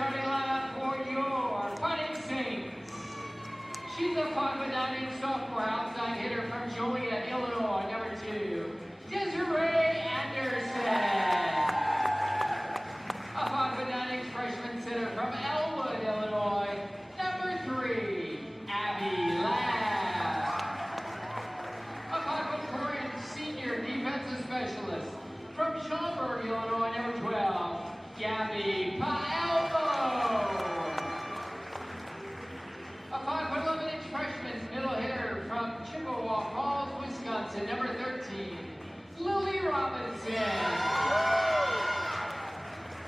starting lineup for your Fighting Saints. She's a 5'9" sophomore outside hitter from Joliet, Illinois, number 2, Desiree Anderson. A 5'9" freshman center from Elwood, Illinois, number 3, Abby Ladd. A 5'4" senior defensive specialist from Schaumburg, Illinois, number 12, Gabby Paelbo. A 5'11" freshman middle hitter from Chippewa Falls, Wisconsin, number 13, Lily Robinson.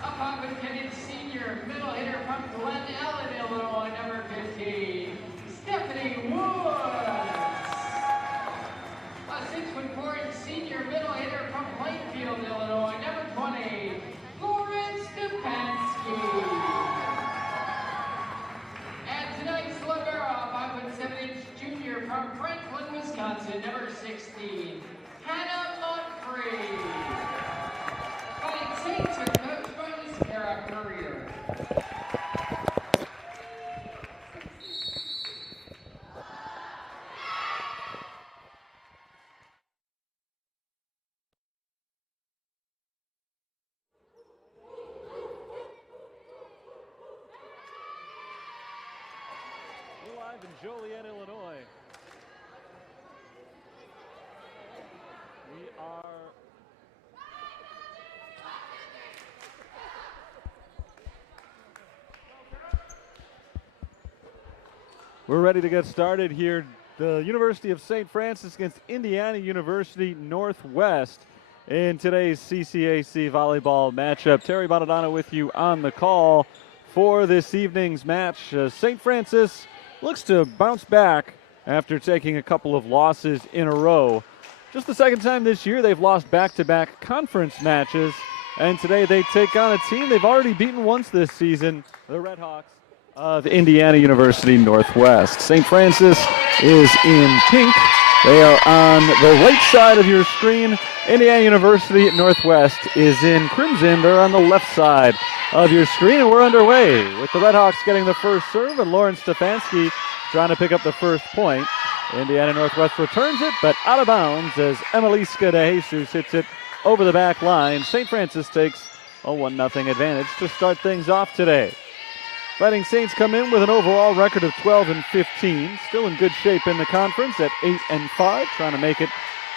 A 5'10" senior middle hitter from Glen Ellen, Illinois, number 15, Stephanie Woods. A 6'4" senior middle hitter from Plainfield, Illinois, number 20, Lauren Stefanski. And tonight's libero, 5'7" junior from Franklin, Wisconsin, number 16, Hannah Montfree. Fighting Saints are coached by Miss Kara Courier. Live in Joliet, Illinois. We're ready to get started here. The University of St. Francis against Indiana University Northwest in today's CCAC volleyball matchup. Terry Bonadonna with you on the call for this evening's match. St. Francis looks to bounce back after taking a couple of losses in a row. Just the second time this year they've lost back-to-back conference matches, and today they take on a team they've already beaten once this season, the Red Hawks of Indiana University Northwest. St. Francis is in pink. They are on the right side of your screen. Indiana University Northwest is in crimson. They're on the left side of your screen, and we're underway with the Red Hawks getting the first serve and Lauren Stefanski trying to pick up the first point. Indiana Northwest returns it, but out of bounds as Emiliska de Jesus hits it over the back line. St. Francis takes a 1-0 advantage to start things off today. Fighting Saints come in with an overall record of 12-15, still in good shape in the conference at 8-5, trying to make it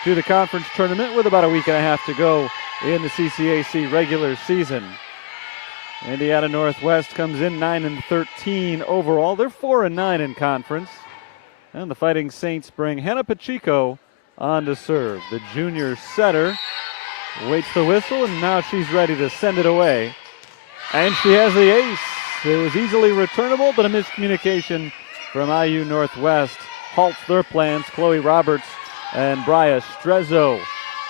to the conference tournament with about a week and a half to go in the CCAC regular season. Indiana Northwest comes in 9-13 overall. They're 4-9 in conference. And the Fighting Saints bring Hannah Pacheco on to serve. The junior setter waits the whistle, and now she's ready to send it away. And she has the ace. It was easily returnable, but a miscommunication from IU Northwest halts their plans. Chloe Roberts and Bria Strezzo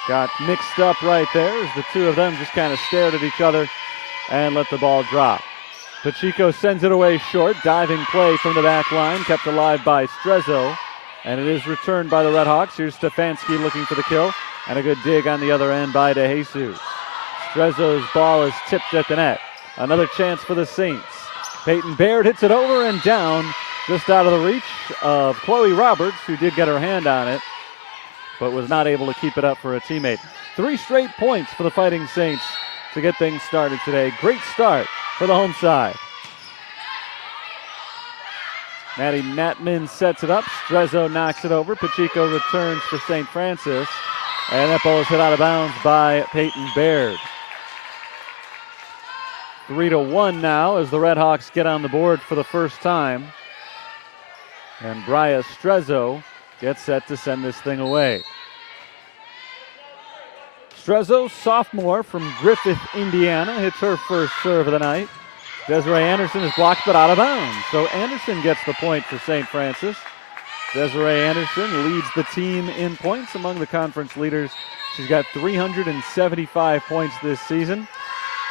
got mixed up right there as the two of them just kind of stared at each other and let the ball drop. Pacheco sends it away short. Diving play from the back line, kept alive by Strezzo. And it is returned by the Red Hawks. Here's Stefanski looking for the kill. And a good dig on the other end by De Jesus. Strezzo's ball is tipped at the net. Another chance for the Saints. Peyton Baird hits it over and down, just out of the reach of Chloe Roberts, who did get her hand on it, but was not able to keep it up for a teammate. 3 straight points for the Fighting Saints to get things started today. Great start for the home side. Maddie Natman sets it up. Strezzo knocks it over. Pacheco returns for St. Francis. And that ball is hit out of bounds by Peyton Baird. 3-1 now as the Red Hawks get on the board for the first time. And Bria Strezzo gets set to send this thing away. Strezzo, sophomore from Griffith, Indiana, hits her first serve of the night. Desiree Anderson is blocked but out of bounds. So Anderson gets the point for St. Francis. Desiree Anderson leads the team in points among the conference leaders. She's got 375 points this season,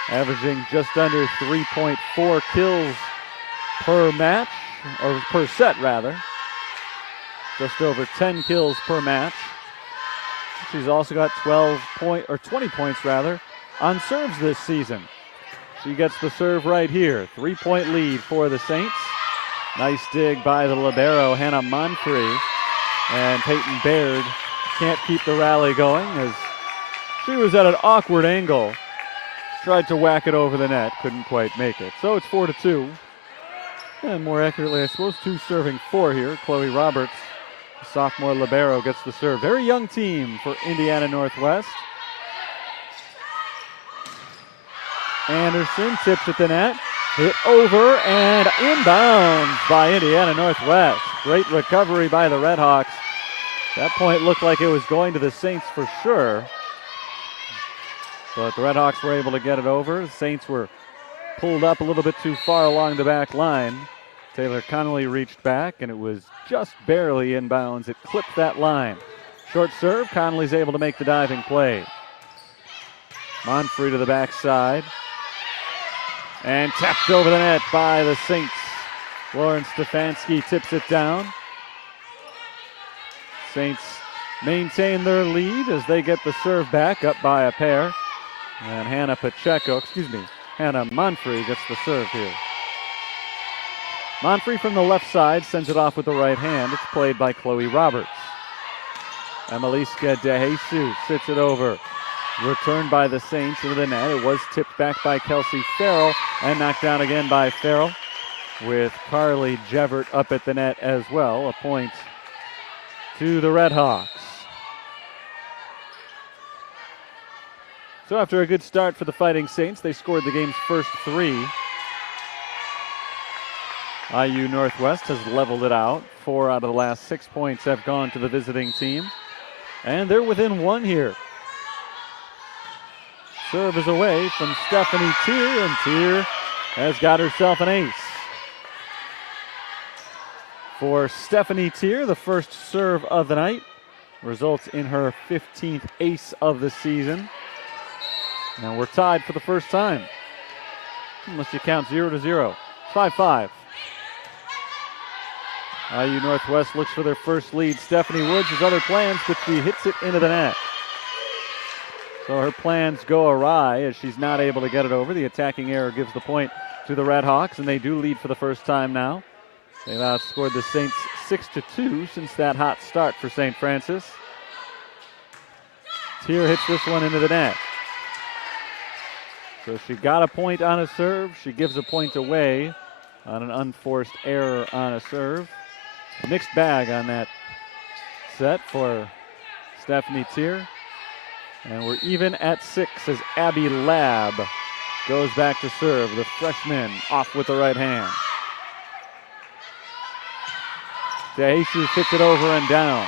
averaging just under 3.4 kills per match, or per set rather. Just over 10 kills per match. She's also got 20 points rather on serves this season. She gets the serve right here. 3-point lead for the Saints. Nice dig by the libero, Hannah Monfrey. And Peyton Baird can't keep the rally going as she was at an awkward angle. Tried to whack it over the net, couldn't quite make it. So it's 4-2. And more accurately, I suppose, 2 serving 4 here. Chloe Roberts, the sophomore libero, gets the serve. Very young team for Indiana Northwest. Anderson tips at the net. Hit over and inbounds by Indiana Northwest. Great recovery by the Redhawks. That point looked like it was going to the Saints for sure. But the Redhawks were able to get it over. The Saints were pulled up a little bit too far along the back line. Taylor Connolly reached back, and it was just barely inbounds. It clipped that line. Short serve, Connolly's able to make the diving play. Monfrey to the backside. And tapped over the net by the Saints. Lauren Stefanski tips it down. Saints maintain their lead as they get the serve back up by a pair. And Hannah Monfrey gets the serve here. Monfrey from the left side sends it off with the right hand. It's played by Chloe Roberts. Emiliska DeJesus sits it over. Returned by the Saints into the net. It was tipped back by Kelsey Farrell and knocked down again by Farrell with Carly Jevert up at the net as well. A point to the Redhawks. So after a good start for the Fighting Saints, they scored the game's first 3. IU Northwest has leveled it out. 4 out of the last 6 points have gone to the visiting team. And they're within 1 here. Serve is away from Stephanie Tier, and Tier has got herself an ace. For Stephanie Tier, the first serve of the night results in her 15th ace of the season. Now we're tied for the first time, unless you count 0-0. 5-5. IU Northwest looks for their first lead. Stephanie Woods has other plans, but she hits it into the net. So her plans go awry as she's not able to get it over. The attacking error gives the point to the Redhawks, and they do lead for the first time now. They've outscored the Saints 6-2 since that hot start for St. Francis. Tier hits this one into the net. So she got a point on a serve. She gives a point away on an unforced error on a serve. A mixed bag on that set for Stephanie Tier. And we're even at 6 as Abby Lab goes back to serve. The freshman off with the right hand. DeJesus hits it over and down.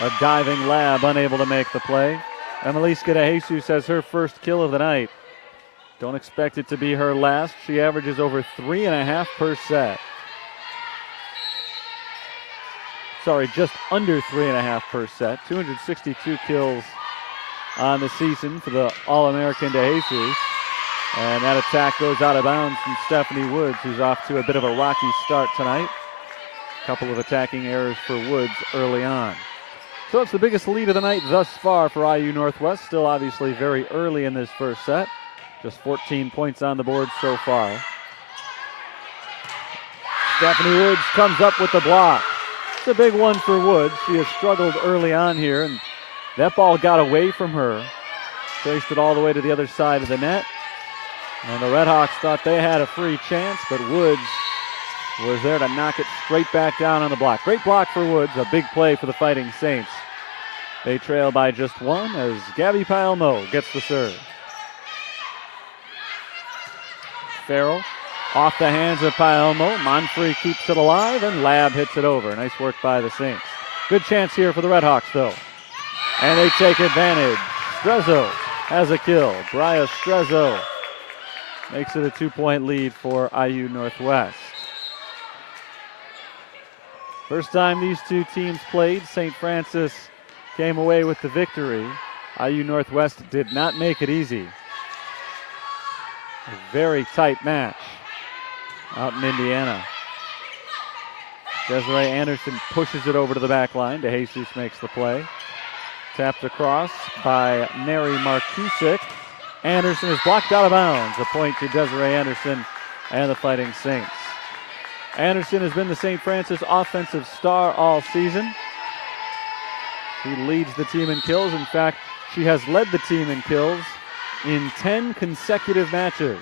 A diving Lab unable to make the play. Emiliska DeJesus has her first kill of the night. Don't expect it to be her last. She averages over 3.5 per set. Sorry, just under 3.5 per set. 262 kills on the season for the All-American DeJesus. And that attack goes out of bounds from Stephanie Woods, who's off to a bit of a rocky start tonight. A couple of attacking errors for Woods early on. So it's the biggest lead of the night thus far for IU Northwest. Still obviously very early in this first set. Just 14 points on the board so far. Stephanie Woods comes up with the block. It's a big one for Woods. She has struggled early on here, and that ball got away from her. Traced it all the way to the other side of the net. And the Redhawks thought they had a free chance, but Woods was there to knock it straight back down on the block. Great block for Woods, a big play for the Fighting Saints. They trail by just 1 as Gabby Palmo gets the serve. Farrell off the hands of Palmo. Monfrey keeps it alive, and Lab hits it over. Nice work by the Saints. Good chance here for the Redhawks, though. And they take advantage. Strezzo has a kill. Bria Strezzo makes it a 2-point lead for IU Northwest. First time these two teams played, St. Francis came away with the victory. IU Northwest did not make it easy. A very tight match out in Indiana. Desiree Anderson pushes it over to the back line. DeJesus makes the play. Tapped across by Mary Markusik. Anderson is blocked out of bounds. A point to Desiree Anderson and the Fighting Saints. Anderson has been the St. Francis offensive star all season. She leads the team in kills. In fact, she has led the team in kills in 10 consecutive matches.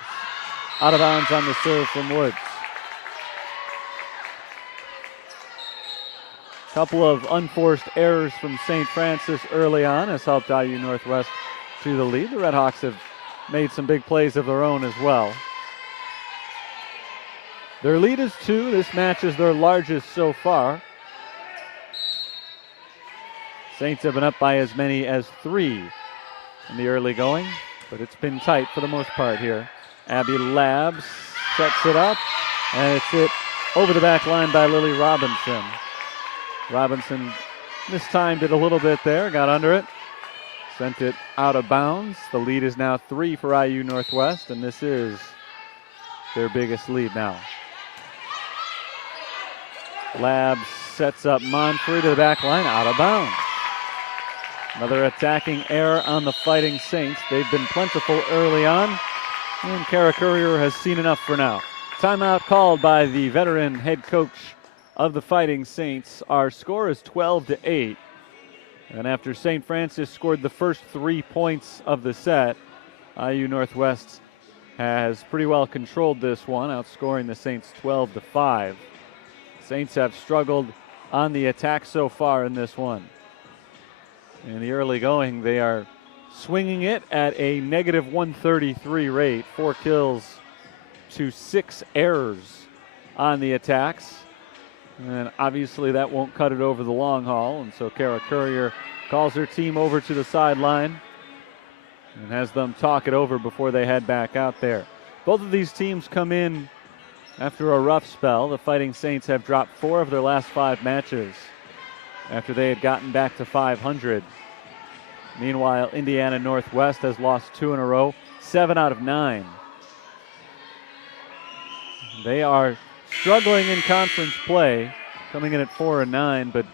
Out of bounds on the serve from Woods. Couple of unforced errors from St. Francis early on has helped IU Northwest to the lead. The Redhawks have made some big plays of their own as well. Their lead is 2. This match is their largest so far. Saints have been up by as many as 3 in the early going, but it's been tight for the most part here. Abby Labs sets it up, and it's hit over the back line by Lily Robinson. Robinson mistimed it a little bit there, got under it, sent it out of bounds. The lead is now 3 for IU Northwest, and this is their biggest lead now. Labs sets up Monfrey to the back line, out of bounds. Another attacking error on the Fighting Saints. They've been plentiful early on, and Kara Courier has seen enough for now. Timeout called by the veteran head coach of the Fighting Saints. Our score is 12-8. And after St. Francis scored the first 3 points of the set, IU Northwest has pretty well controlled this one, outscoring the Saints 12-5. Saints have struggled on the attack so far in this one. In the early going, they are swinging it at a negative 133 rate, 4 kills to 6 errors on the attacks. And obviously that won't cut it over the long haul, and so Kara Courier calls her team over to the sideline and has them talk it over before they head back out there. Both of these teams come in after a rough spell. The Fighting Saints have dropped 4 of their last 5 matches after they had gotten back to 500. Meanwhile, Indiana Northwest has lost 2 in a row, 7 out of 9. They are struggling in conference play, coming in at 4-9, but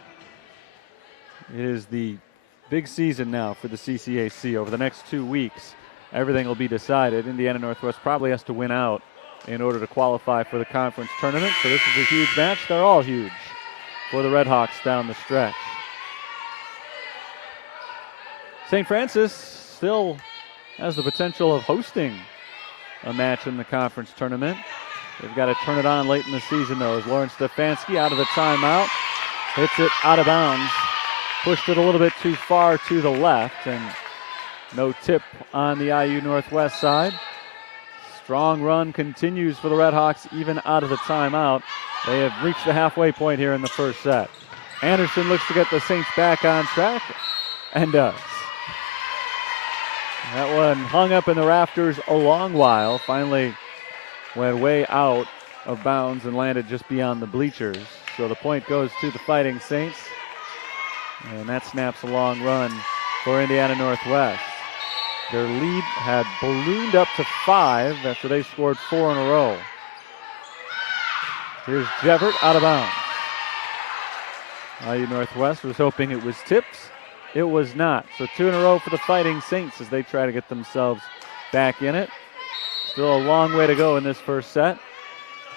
it is the big season now for the CCAC. Over the next 2 weeks, everything will be decided. Indiana Northwest probably has to win out in order to qualify for the conference tournament, so this is a huge match. They're all huge for the Redhawks down the stretch. St. Francis still has the potential of hosting a match in the conference tournament. They've got to turn it on late in the season, though, as Lauren Stefanski out of the timeout hits it out of bounds, pushed it a little bit too far to the left, and no tip on the IU Northwest side. Strong run continues for the Redhawks even out of the timeout. They have reached the halfway point here in the first set. Anderson looks to get the Saints back on track, and does. That one hung up in the rafters a long while, finally went way out of bounds and landed just beyond the bleachers. So the point goes to the Fighting Saints, and that snaps a long run for Indiana Northwest. Their lead had ballooned up to 5 after they scored 4 in a row. Here's Jevert out of bounds. IU Northwest was hoping it was tipped. It was not. So 2 in a row for the Fighting Saints as they try to get themselves back in it. Still a long way to go in this first set.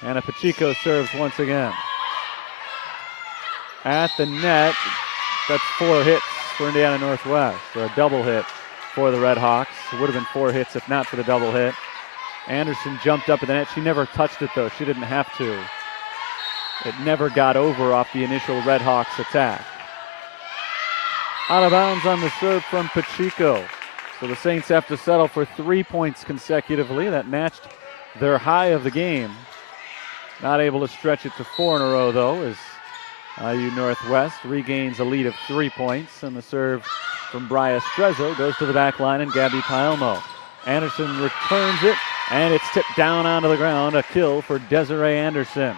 Anna Pacheco serves once again. At the net, that's 4 hits for Indiana Northwest, or a double hit for the Redhawks. It would have been 4 hits if not for the double hit. Anderson jumped up at the net. She never touched it, though. She didn't have to. It never got over off the initial Redhawks attack. Out of bounds on the serve from Pacheco. So the Saints have to settle for 3 points consecutively. That matched their high of the game. Not able to stretch it to 4 in a row, though, as IU Northwest regains a lead of 3 points. And the serve from Bria Strezzo goes to the back line and Gabby Paelmo. Anderson returns it, and it's tipped down onto the ground. A kill for Desiree Anderson.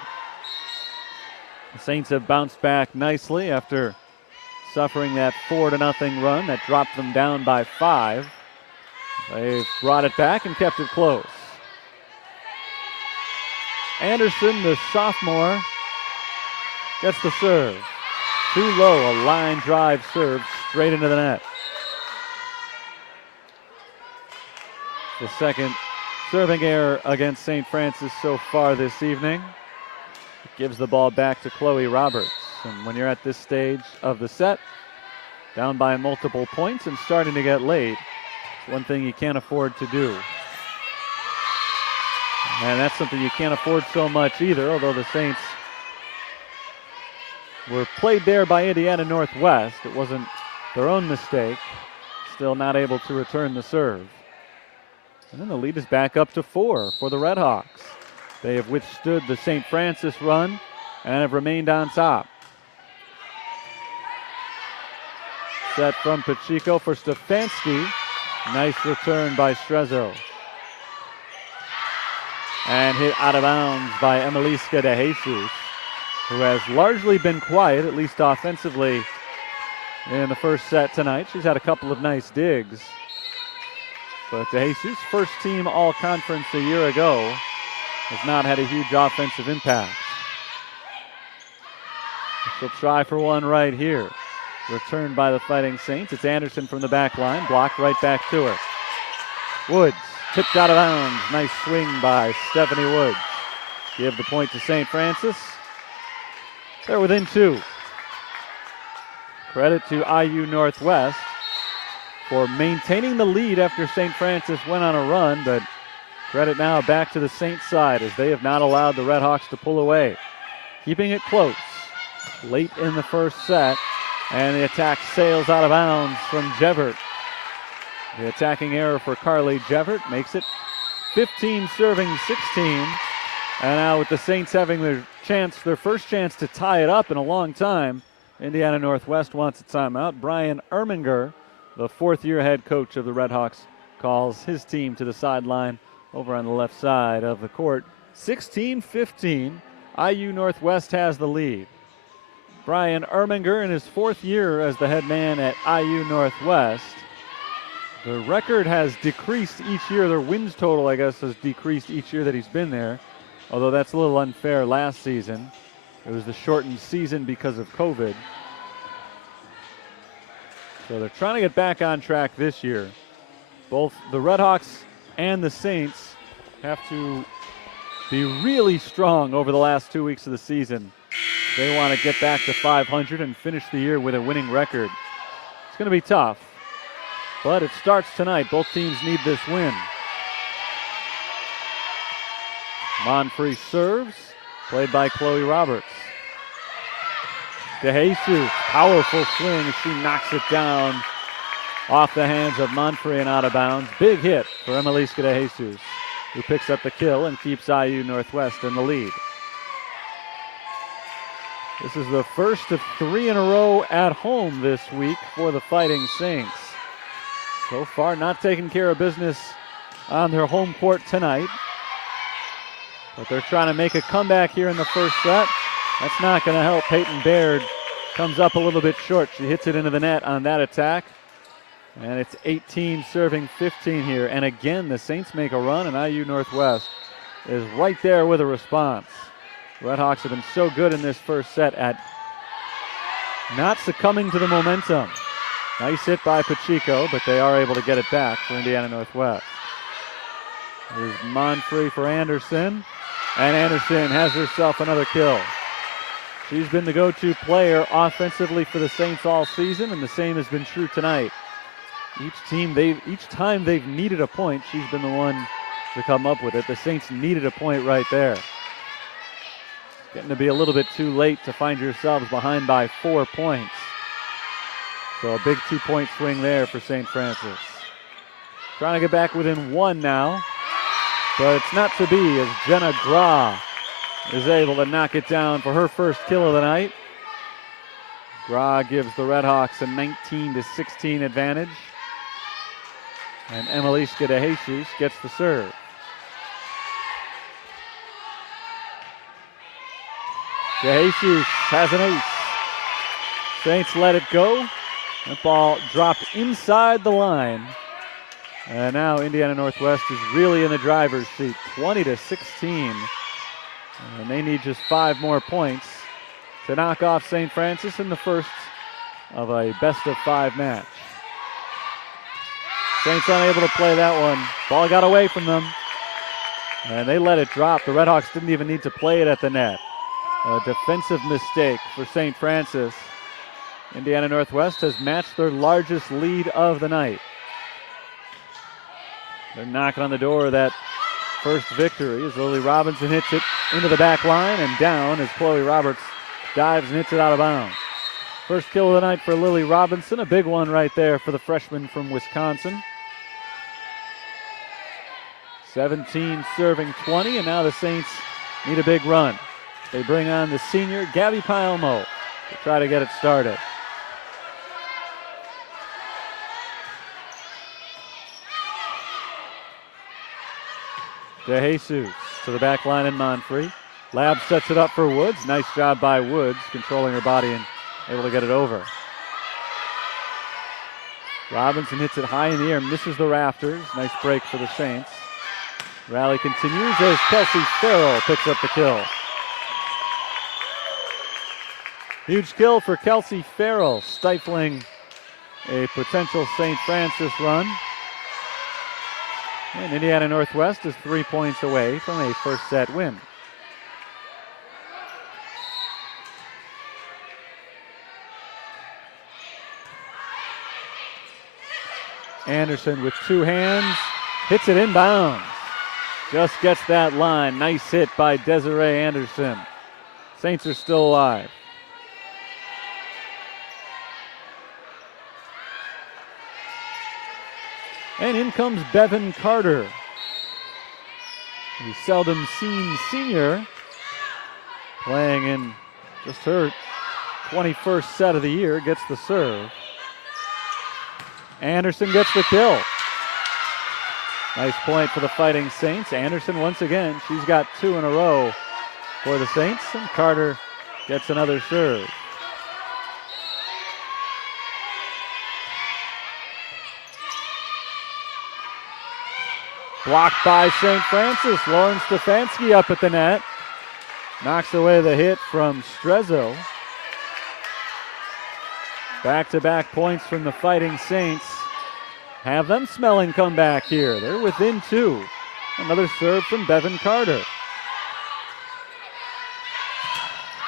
The Saints have bounced back nicely after suffering that 4-0 run that dropped them down by 5. They've brought it back and kept it close. Anderson, the sophomore, gets the serve. Too low, a line drive serve straight into the net. The second serving error against St. Francis so far this evening. It gives the ball back to Chloe Roberts. And when you're at this stage of the set, down by multiple points and starting to get late, it's one thing you can't afford to do. And that's something you can't afford so much either, although the Saints were played there by Indiana Northwest. It wasn't their own mistake. Still not able to return the serve. And then the lead is back up to 4 for the Red Hawks. They have withstood the St. Francis run and have remained on top. Set from Pacheco for Stefanski. Nice return by Strezzo. And hit out of bounds by Emiliska de Jesus, who has largely been quiet, at least offensively, in the first set tonight. She's had a couple of nice digs. But de Jesus, first team all-conference a year ago, has not had a huge offensive impact. She'll try for one right here. Returned by the Fighting Saints. It's Anderson from the back line, blocked right back to her. Woods, tipped out of bounds. Nice swing by Stephanie Woods. Give the point to St. Francis. They're within 2. Credit to IU Northwest for maintaining the lead after St. Francis went on a run, but credit now back to the Saints side as they have not allowed the Red Hawks to pull away. Keeping it close late in the first set, and the attack sails out of bounds from Jevert. The attacking error for Carly Jevert makes it 15 serving 16. And now with the Saints having their first chance to tie it up in a long time, Indiana Northwest wants a timeout. Brian Erminger, the fourth-year head coach of the Red Hawks, calls his team to the sideline over on the left side of the court. 16-15, IU Northwest has the lead. Brian Erminger in his 4th year as the head man at IU Northwest. The record has decreased each year. Their wins total, I guess, has decreased each year that he's been there, although that's a little unfair last season. It was the shortened season because of COVID. So they're trying to get back on track this year. Both the Red Hawks and the Saints have to be really strong over the last 2 weeks of the season. They want to get back to 500 and finish the year with a winning record. It's going to be tough, but it starts tonight. Both teams need this win. Monfrey serves, played by Chloe Roberts. De Jesus, powerful swing as she knocks it down off the hands of Monfrey and out of bounds. Big hit for Emiliska de Jesus, who picks up the kill and keeps IU Northwest in the lead. This is the first of 3 in a row at home this week for the Fighting Saints. So far, not taking care of business on their home court tonight. But they're trying to make a comeback here in the first set. That's not going to help. Peyton Baird comes up a little bit short. She hits it into the net on that attack. And it's 18 serving 15 here. And again, the Saints make a run, and IU Northwest is right there with a response. Red Hawks have been so good in this first set at not succumbing to the momentum. Nice hit by Pacheco, but they are able to get it back for Indiana Northwest. Here's Monfrey for Anderson, and Anderson has herself another kill. She's been the go-to player offensively for the Saints all season, and the same has been true tonight. Each time they've needed a point, she's been the one to come up with it. The Saints needed a point right there. Getting to be a little bit too late to find yourselves behind by 4 points. So a big 2-point swing there for St. Francis. Trying to get back within 1 now, but it's not to be as Jenna Gra is able to knock it down for her first kill of the night. Gra gives the Red Hawks a 19-16 advantage. And Emiliska de Jesus gets the serve. De Jesus has an ace. Saints let it go. That ball dropped inside the line. And now Indiana Northwest is really in the driver's seat, 20-16. And they need just 5 more points to knock off St. Francis in the first of a best-of-5 match. Saints unable to play that one. Ball got away from them, and they let it drop. The Redhawks didn't even need to play it at the net. A defensive mistake for St. Francis. Indiana Northwest has matched their largest lead of the night. They're knocking on the door of that first victory as Lily Robinson hits it into the back line and down as Chloe Roberts dives and hits it out of bounds. First kill of the night for Lily Robinson, a big one right there for the freshman from Wisconsin. 17 serving 20, and now the Saints need a big run. They bring on the senior Gabby Palmo to try to get it started. De Jesus to the back line in Monfrey. Lab sets it up for Woods. Nice job by Woods, controlling her body and able to get it over. Robinson hits it high in the air, misses the rafters. Nice break for the Saints. Rally continues as Kelsey Farrell picks up the kill. Huge kill for Kelsey Farrell, stifling a potential St. Francis run. And Indiana Northwest is 3 points away from a first set win. Anderson with two hands, hits it inbounds. Just gets that line. Nice hit by Desiree Anderson. Saints are still alive. And in comes Bevan Carter. The seldom seen senior, playing in just her 21st set of the year, gets the serve. Anderson gets the kill. Nice point for the Fighting Saints. Anderson once again, she's got two in a row for the Saints, and Carter gets another serve. Blocked by St. Francis. Lauren Stefanski up at the net. Knocks away the hit from Strezzo. Back-to-back points from the Fighting Saints. Have them smelling comeback here. They're within two. Another serve from Bevan Carter.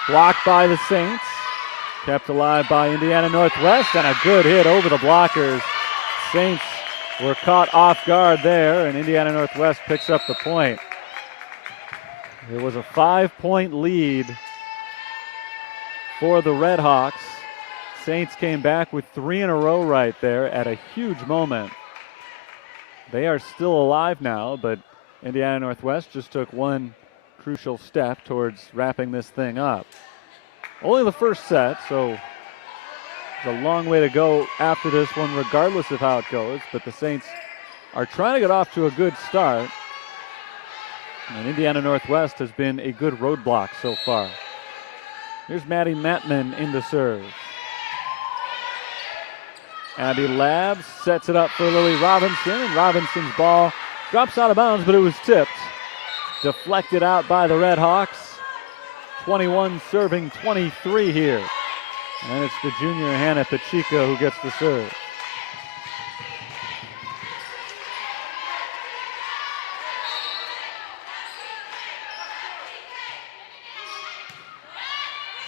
Blocked by the Saints. Kept alive by Indiana Northwest, and a good hit over the blockers. Saints were caught off guard there, and Indiana Northwest picks up the point. It was a 5-point lead for the Redhawks. Saints came back with three in a row right there at a huge moment. They are still alive now, but Indiana Northwest just took one crucial step towards wrapping this thing up. Only the first set, so it's a long way to go after this one, regardless of how it goes, but the Saints are trying to get off to a good start, and Indiana Northwest has been a good roadblock so far. Here's Maddie Mattman in the serve. Abby Labs sets it up for Lily Robinson, and Robinson's ball drops out of bounds, but it was tipped. Deflected out by the Redhawks. 21 serving 23 here. And it's the junior Hannah Pacheco who gets the serve.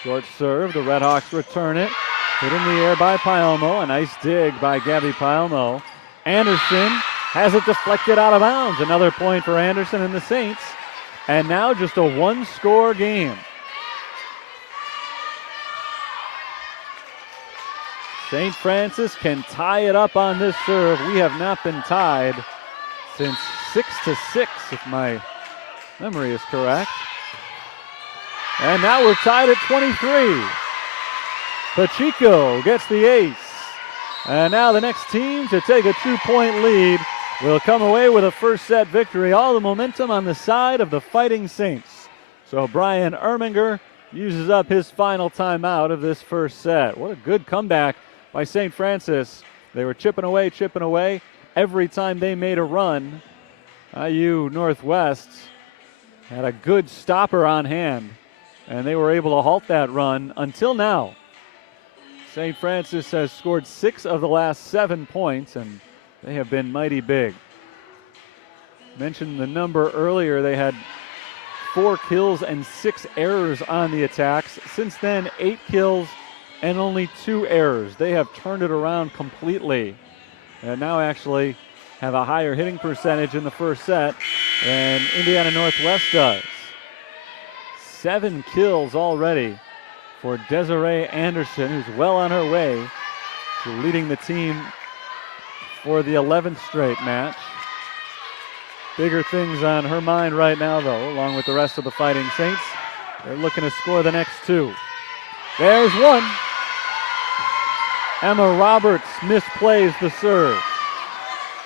Short serve, the Redhawks return it. Hit in the air by Palmo, a nice dig by Gabby Palmo. Anderson has it deflected out of bounds. Another point for Anderson and the Saints. And now just a one-score game. St. Francis can tie it up on this serve. We have not been tied since 6-6, if my memory is correct. And now we're tied at 23. Pacheco gets the ace. And now the next team to take a 2-point lead will come away with a first set victory. All the momentum on the side of the Fighting Saints. So Brian Erminger uses up his final timeout of this first set. What a good comeback by St. Francis. They were chipping away. Every time they made a run, IU Northwest had a good stopper on hand, and they were able to halt that run until now. St. Francis has scored 6 of the last 7 points, and They have been mighty big. Mentioned the number earlier. They had 4 kills and 6 errors on the attacks. Since then, 8 kills and only 2 errors. They have turned it around completely and now actually have a higher hitting percentage in the first set than Indiana Northwest does. 7 kills already for Desiree Anderson, who's well on her way to leading the team for the 11th straight match. Bigger things on her mind right now, though, along with the rest of the Fighting Saints. They're looking to score the next 2. There's one. Emma Roberts misplays the serve.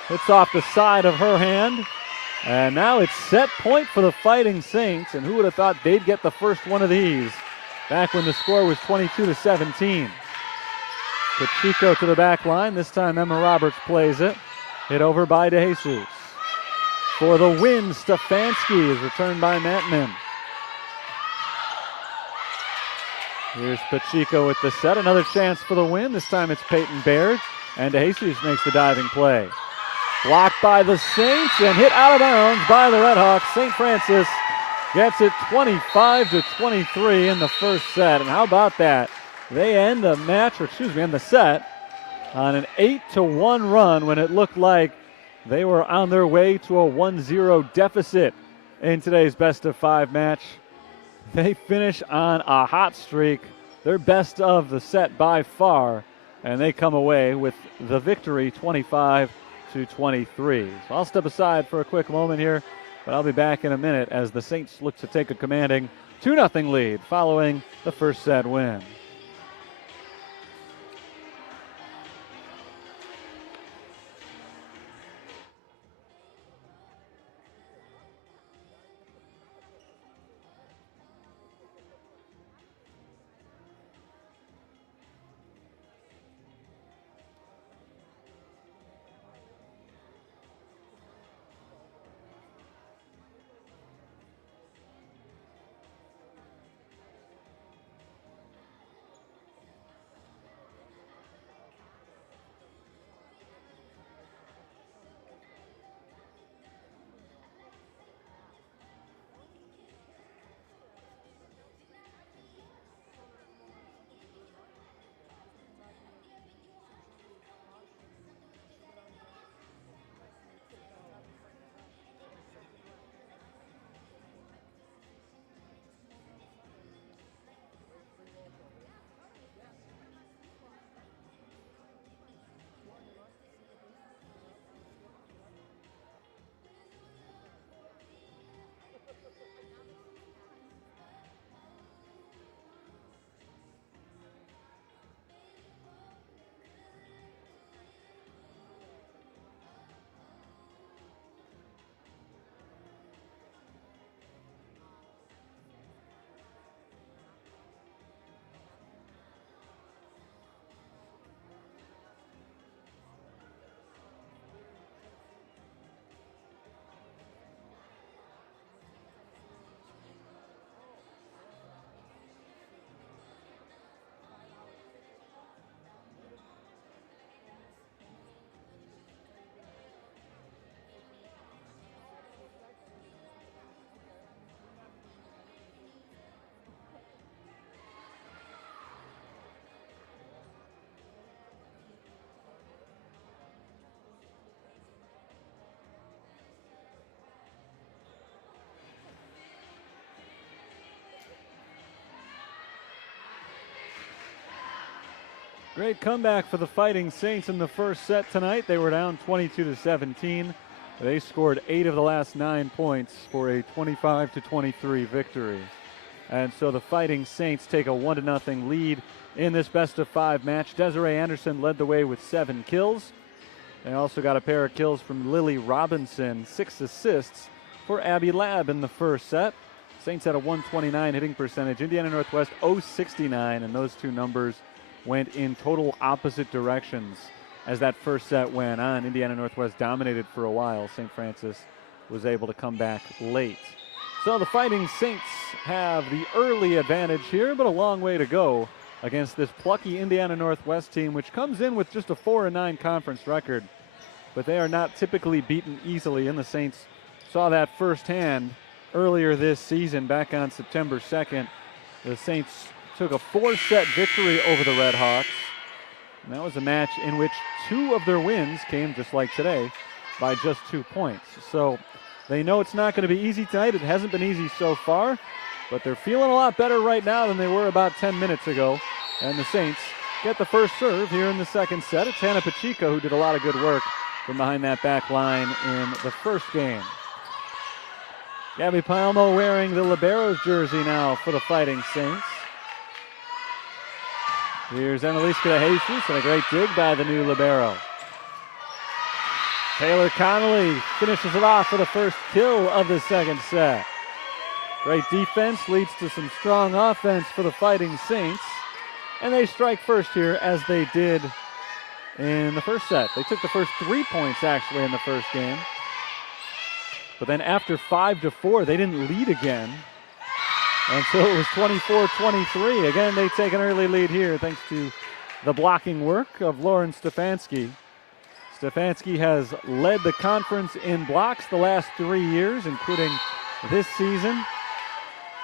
Hits off the side of her hand. And now it's set point for the Fighting Saints. And who would have thought they'd get the first one of these back when the score was 22-17. Pacheco to the back line. This time Emma Roberts plays it. Hit over by DeJesus. For the win, Stefanski is returned by Matman. Here's Pacheco with the set. Another chance for the win. This time it's Peyton Baird. And DeJesus makes the diving play. Blocked by the Saints and hit out of bounds by the Redhawks. St. Francis gets it 25-23 in the first set. And how about that? They end the match, or end the set on an 8-1 run when it looked like they were on their way to a 1-0 deficit in today's best-of-5 match. They finish on a hot streak, their best of the set by far, and they come away with the victory 25-23. So I'll step aside for a quick moment here, but I'll be back in a minute as the Saints look to take a commanding 2-0 lead following the first set win. Great comeback for the Fighting Saints in the first set tonight. They were down 22-17. They scored 8 of the last 9 points for a 25-23 victory. And so the Fighting Saints take a 1-0 lead in this best-of-5 match. Desiree Anderson led the way with 7 kills. They also got a pair of kills from Lily Robinson, 6 assists for Abby Labb in the first set. Saints had a 129 hitting percentage. Indiana Northwest 069, and those two numbers went in total opposite directions as that first set went on. Indiana Northwest dominated for a while. St. Francis was able to come back late. So the Fighting Saints have the early advantage here, but a long way to go against this plucky Indiana Northwest team, which comes in with just a 4-9 conference record. but they are not typically beaten easily, and the Saints saw that firsthand earlier this season. Back on September 2nd, the Saints took a 4-set victory over the Red Hawks. And that was a match in which 2 of their wins came, just like today, by just 2 points. So they know it's not going to be easy tonight. It hasn't been easy so far, but they're feeling a lot better right now than they were about 10 minutes ago. And the Saints get the first serve here in the second set. It's Hannah Pacheco who did a lot of good work from behind that back line in the first game. Gabby Palmo wearing the Libero's jersey now for the Fighting Saints. Here's Annalisa de Jesus and a great dig by the new libero. Taylor Connolly finishes it off for the first kill of the second set. Great defense leads to some strong offense for the Fighting Saints. And they strike first here, as they did in the first set. They took the first 3 points actually in the first game. But then after 5-4, they didn't lead again. And so it was 24-23. Again, they take an early lead here thanks to the blocking work of Lauren Stefanski. Stefanski has led the conference in blocks the last 3 years, including this season,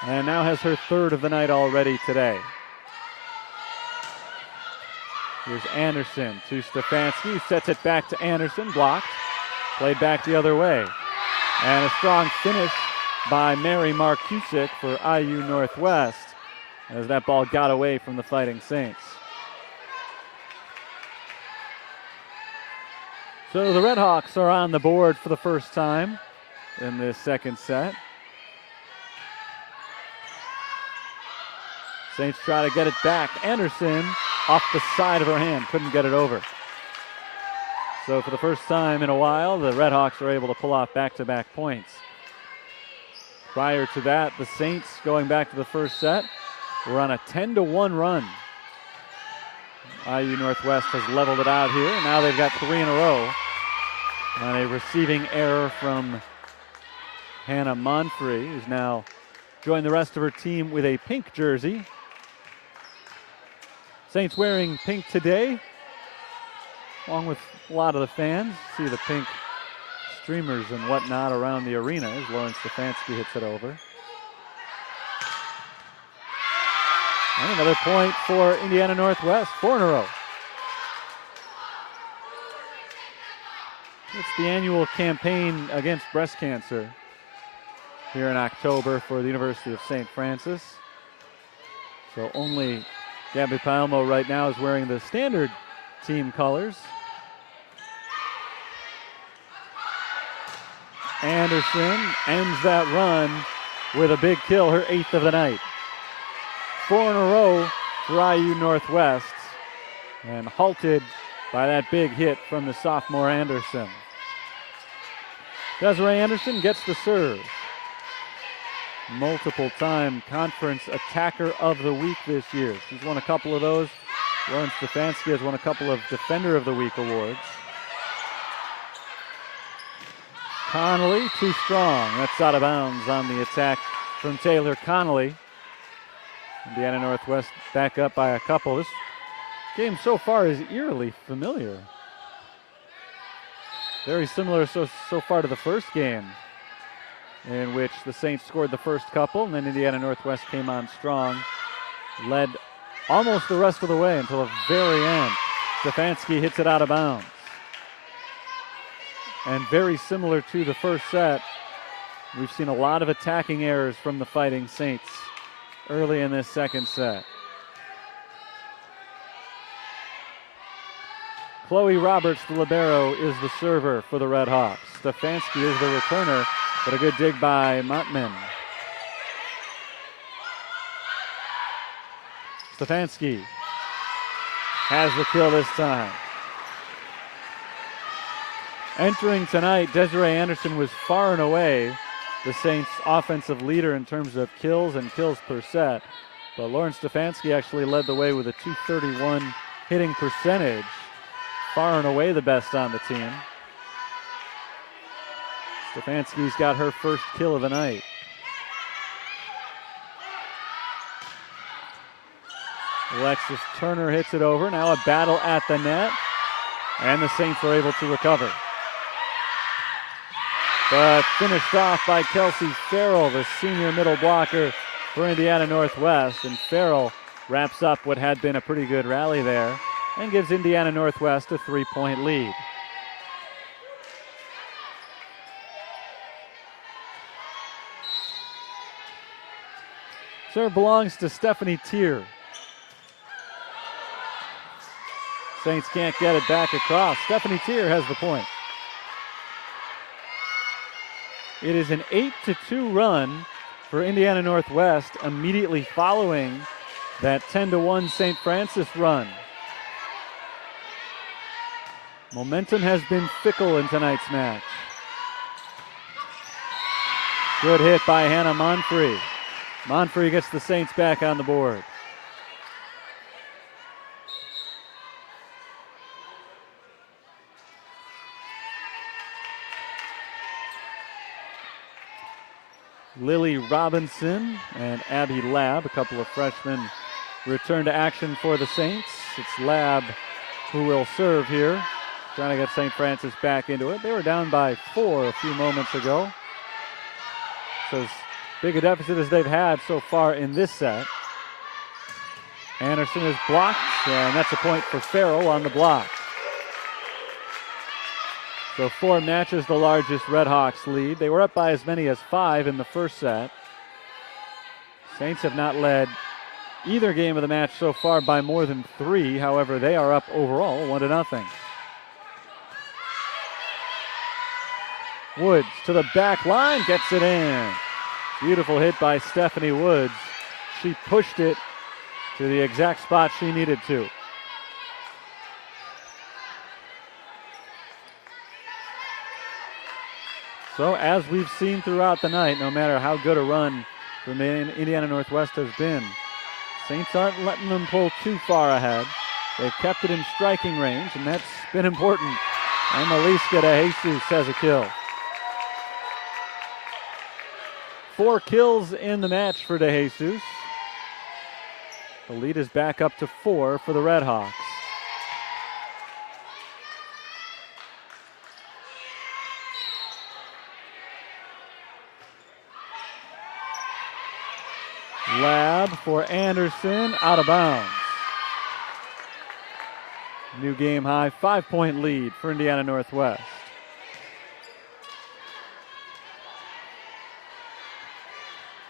and now has her 3rd of the night already today. Here's Anderson to Stefanski, sets it back to Anderson, blocked, played back the other way. And a strong finish by Mary Markusik for IU Northwest as that ball got away from the Fighting Saints. So the Red Hawks are on the board for the first time in this second set. Saints try to get it back. Anderson off the side of her hand, couldn't get it over. So for the first time in a while, the Red Hawks are able to pull off back-to-back points. Prior to that, the Saints, going back to the first set, were on a 10-1 run. IU Northwest has leveled it out here, and now they've got 3 in a row on a receiving error from Hannah Monfrey, who's now joined the rest of her team with a pink jersey. Saints wearing pink today, along with a lot of the fans. See the pink streamers and whatnot around the arena as Lauren Stefanski hits it over. And another point for Indiana Northwest, 4 in a row. It's the annual campaign against breast cancer here in October for the University of St. Francis. So only Gabby Palmo right now is wearing the standard team colors. Anderson ends that run with a big kill, her 8th of the night. 4 in a row for IU Northwest, and halted by that big hit from the sophomore Anderson. Desiree Anderson gets the serve. Multiple-time conference attacker of the week this year. She's won a couple of those. Lauren Stefanski has won a couple of Defender of the Week awards. Connolly, too strong. That's out of bounds on the attack from Taylor Connolly. Indiana Northwest back up by a couple. This game so far is eerily familiar. Very similar so far to the first game, in which the Saints scored the first couple, and then Indiana Northwest came on strong, led almost the rest of the way until the very end. Stefanski hits it out of bounds. And very similar to the first set, we've seen a lot of attacking errors from the Fighting Saints early in this second set. Chloe Roberts, the libero, is the server for the Red Hawks. Stefanski is the returner, but a good dig by Montman. Stefanski has the kill this time. Entering tonight, Desiree Anderson was far and away the Saints' offensive leader in terms of kills and kills per set. But Lauren Stefanski actually led the way with a .231 hitting percentage. Far and away the best on the team. Stefanski's got her first kill of the night. Alexis Turner hits it over. Now a battle at the net. And the Saints are able to recover. but finished off by Kelsey Farrell, the senior middle blocker for Indiana Northwest. And Farrell wraps up what had been a pretty good rally there and gives Indiana Northwest a 3-point lead. Serve belongs to Stephanie Tier. Saints can't get it back across. Stephanie Tier has the point. It is an 8-2 run for Indiana Northwest immediately following that 10-1 St. Francis run. Momentum has been fickle in tonight's match. Good hit by Hannah Monfrey. Monfrey gets the Saints back on the board. Lily Robinson and Abby Labb, a couple of freshmen, return to action for the Saints. It's Labb who will serve here, trying to get St. Francis back into it. They were down by 4 a few moments ago. So as big a deficit as they've had so far in this set. Anderson is blocked, and that's a point for Farrell on the block. So 4 matches the largest Redhawks lead. They were up by as many as 5 in the first set. Saints have not led either game of the match so far by more than 3. However, they are up overall 1-0. Woods to the back line, gets it in. Beautiful hit by Stephanie Woods. She pushed it to the exact spot she needed to. So as we've seen throughout the night, no matter how good a run from Indiana Northwest has been, Saints aren't letting them pull too far ahead. They've kept it in striking range, and that's been important. And Maliska de Jesus has a kill. 4 kills in the match for de Jesus. The lead is back up to 4 for the Redhawks. Labb for Anderson, out of bounds. New game high, 5-point lead for Indiana Northwest.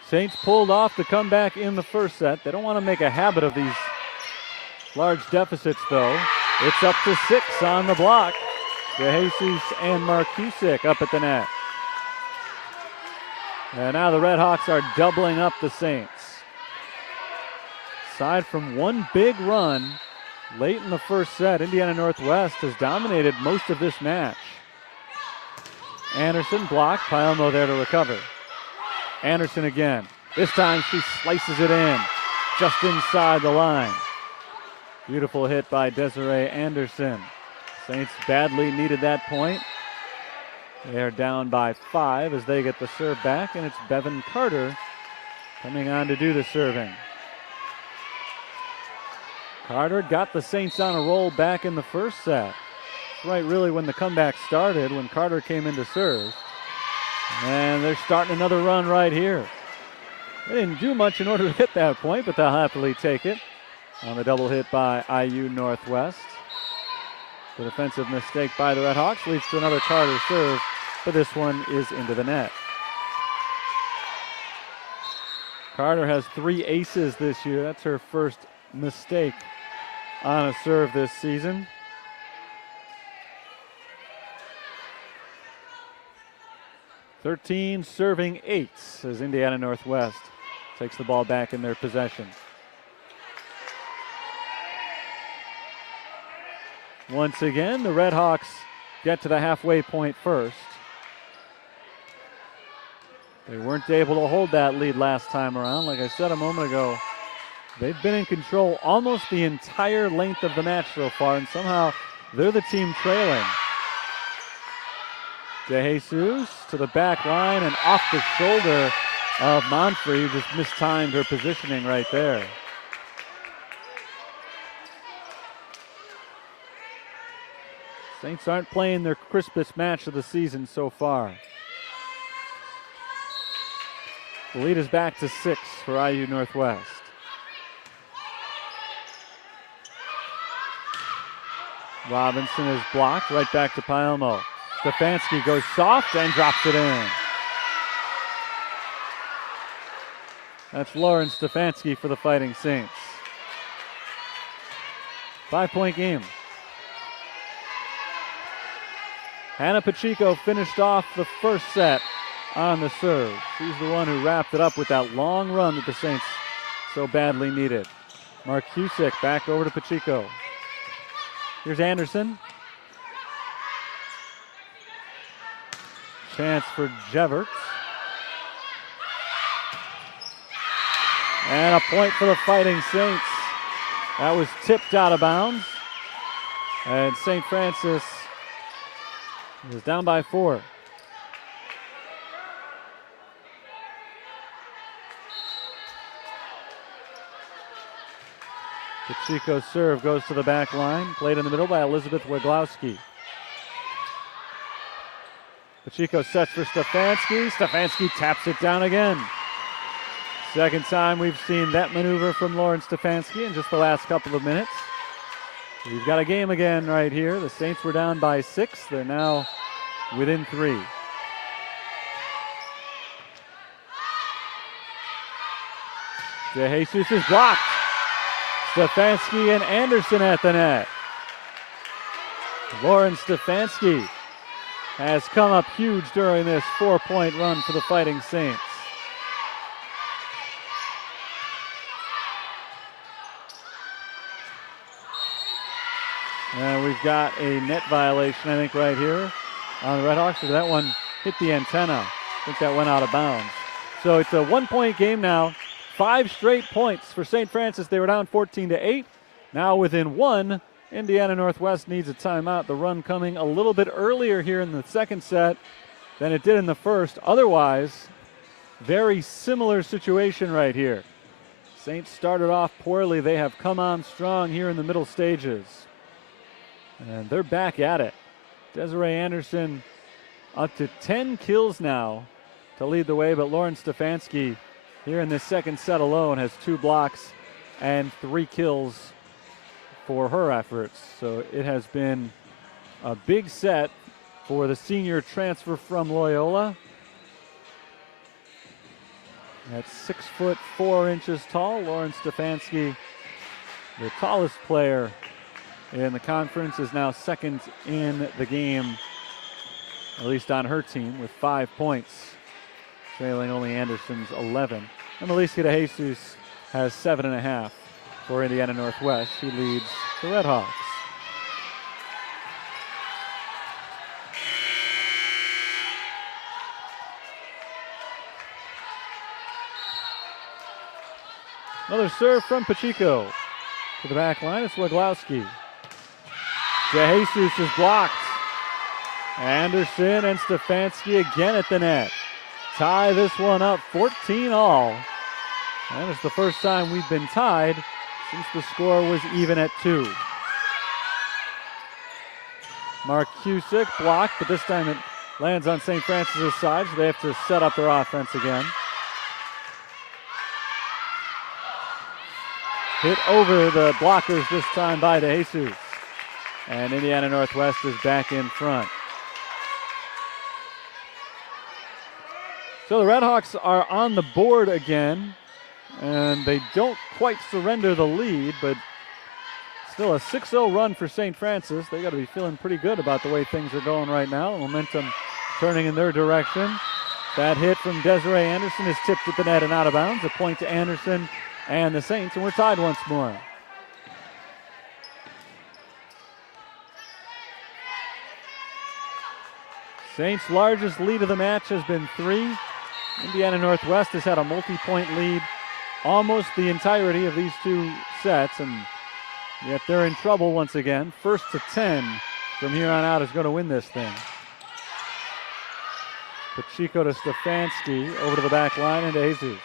Saints pulled off the comeback in the first set. They don't want to make a habit of these large deficits, though. It's up to 6 on the block. De Jesus and Marcusic up at the net. And now the Redhawks are doubling up the Saints. Aside from one big run late in the first set, Indiana Northwest has dominated most of this match. Anderson blocked, Palermo there to recover. Anderson again. This time she slices it in, just inside the line. Beautiful hit by Desiree Anderson. Saints badly needed that point. They're down by 5 as they get the serve back, and it's Bevan Carter coming on to do the serving. Carter got the Saints on a roll back in the first set. That's right, really, when the comeback started, when Carter came in to serve. And they're starting another run right here. They didn't do much in order to hit that point, but they'll happily take it on the double hit by IU Northwest. The defensive mistake by the Redhawks leads to another Carter serve, but this one is into the net. Carter has 3 aces this year. That's her first mistake on a serve this season. (13 serving 8s as Indiana Northwest takes the ball back in their possession. Once again, the Redhawks get to the halfway point first. They weren't able to hold that lead last time around. Like I said a moment ago, they've been in control almost the entire length of the match so far, and somehow they're the team trailing. De Jesus to the back line and off the shoulder of Monfrey, who just mistimed her positioning right there. Saints aren't playing their crispest match of the season so far. The lead is back to 6 for IU Northwest. Robinson is blocked, right back to Paelmo. Stefanski goes soft and drops it in. That's Lauren Stefanski for the Fighting Saints. 5-point game. Hannah Pacheco finished off the first set on the serve. She's the one who wrapped it up with that long run that the Saints so badly needed. Mark Cusick back over to Pacheco. Here's Anderson. Chance for Jeverts. And a point for the Fighting Saints. That was tipped out of bounds. And St. Francis is down by 4. Pacheco's serve goes to the back line. Played in the middle by Elizabeth Weglowski. Pacheco sets for Stefanski. Stefanski taps it down again. Second time we've seen that maneuver from Lauren Stefanski in just the last couple of minutes. We've got a game again right here. The Saints were down by 6. They're now within 3. De Jesus is blocked. Stefanski and Anderson at the net. Lauren Stefanski has come up huge during this 4-point run for the Fighting Saints. And we've got a net violation, I think, right here on the Redhawks. So that one hit the antenna. I think that went out of bounds. So it's a 1-point game now. 5 straight points for St. Francis. They were down 14-8. Now within 1. Indiana Northwest needs a timeout. The run coming a little bit earlier here in the second set than it did in the first. Otherwise, very similar situation right here. Saints started off poorly. They have come on strong here in the middle stages. And they're back at it. Desiree Anderson up to 10 kills now to lead the way, but Lauren Stefanski here in this second set alone has 2 blocks and 3 kills for her efforts. So it has been a big set for the senior transfer from Loyola. At 6'4" tall, Lauren Stefanski, the tallest player in the conference, is now second in the game, at least on her team, with 5 points, trailing only Anderson's 11. And Melissa De Jesus has 7.5 for Indiana Northwest. She leads the Redhawks. Another serve from Pacheco to the back line. It's Weglowski. De Jesus is blocked. Anderson and Stefanski again at the net. Tie this one up 14-all. And it's the first time we've been tied since the score was even at 2. Mark Cusick blocked, but this time it lands on St. Francis' side, so they have to set up their offense again. Hit over the blockers this time by De Jesus. And Indiana Northwest is back in front. So the Redhawks are on the board again, and they don't quite surrender the lead, but still a 6-0 run for St. Francis. They got to be feeling pretty good about the way things are going right now. Momentum turning in their direction. That hit from Desiree Anderson is tipped at the net and out of bounds. A point to Anderson and the Saints, and we're tied once more. Saints' largest lead of the match has been 3. Indiana Northwest has had a multi-point lead almost the entirety of these 2 sets, and yet they're in trouble once again. First to 10 from here on out is going to win this thing. Pacheco to Stefanski, over to the back line and to Jesus.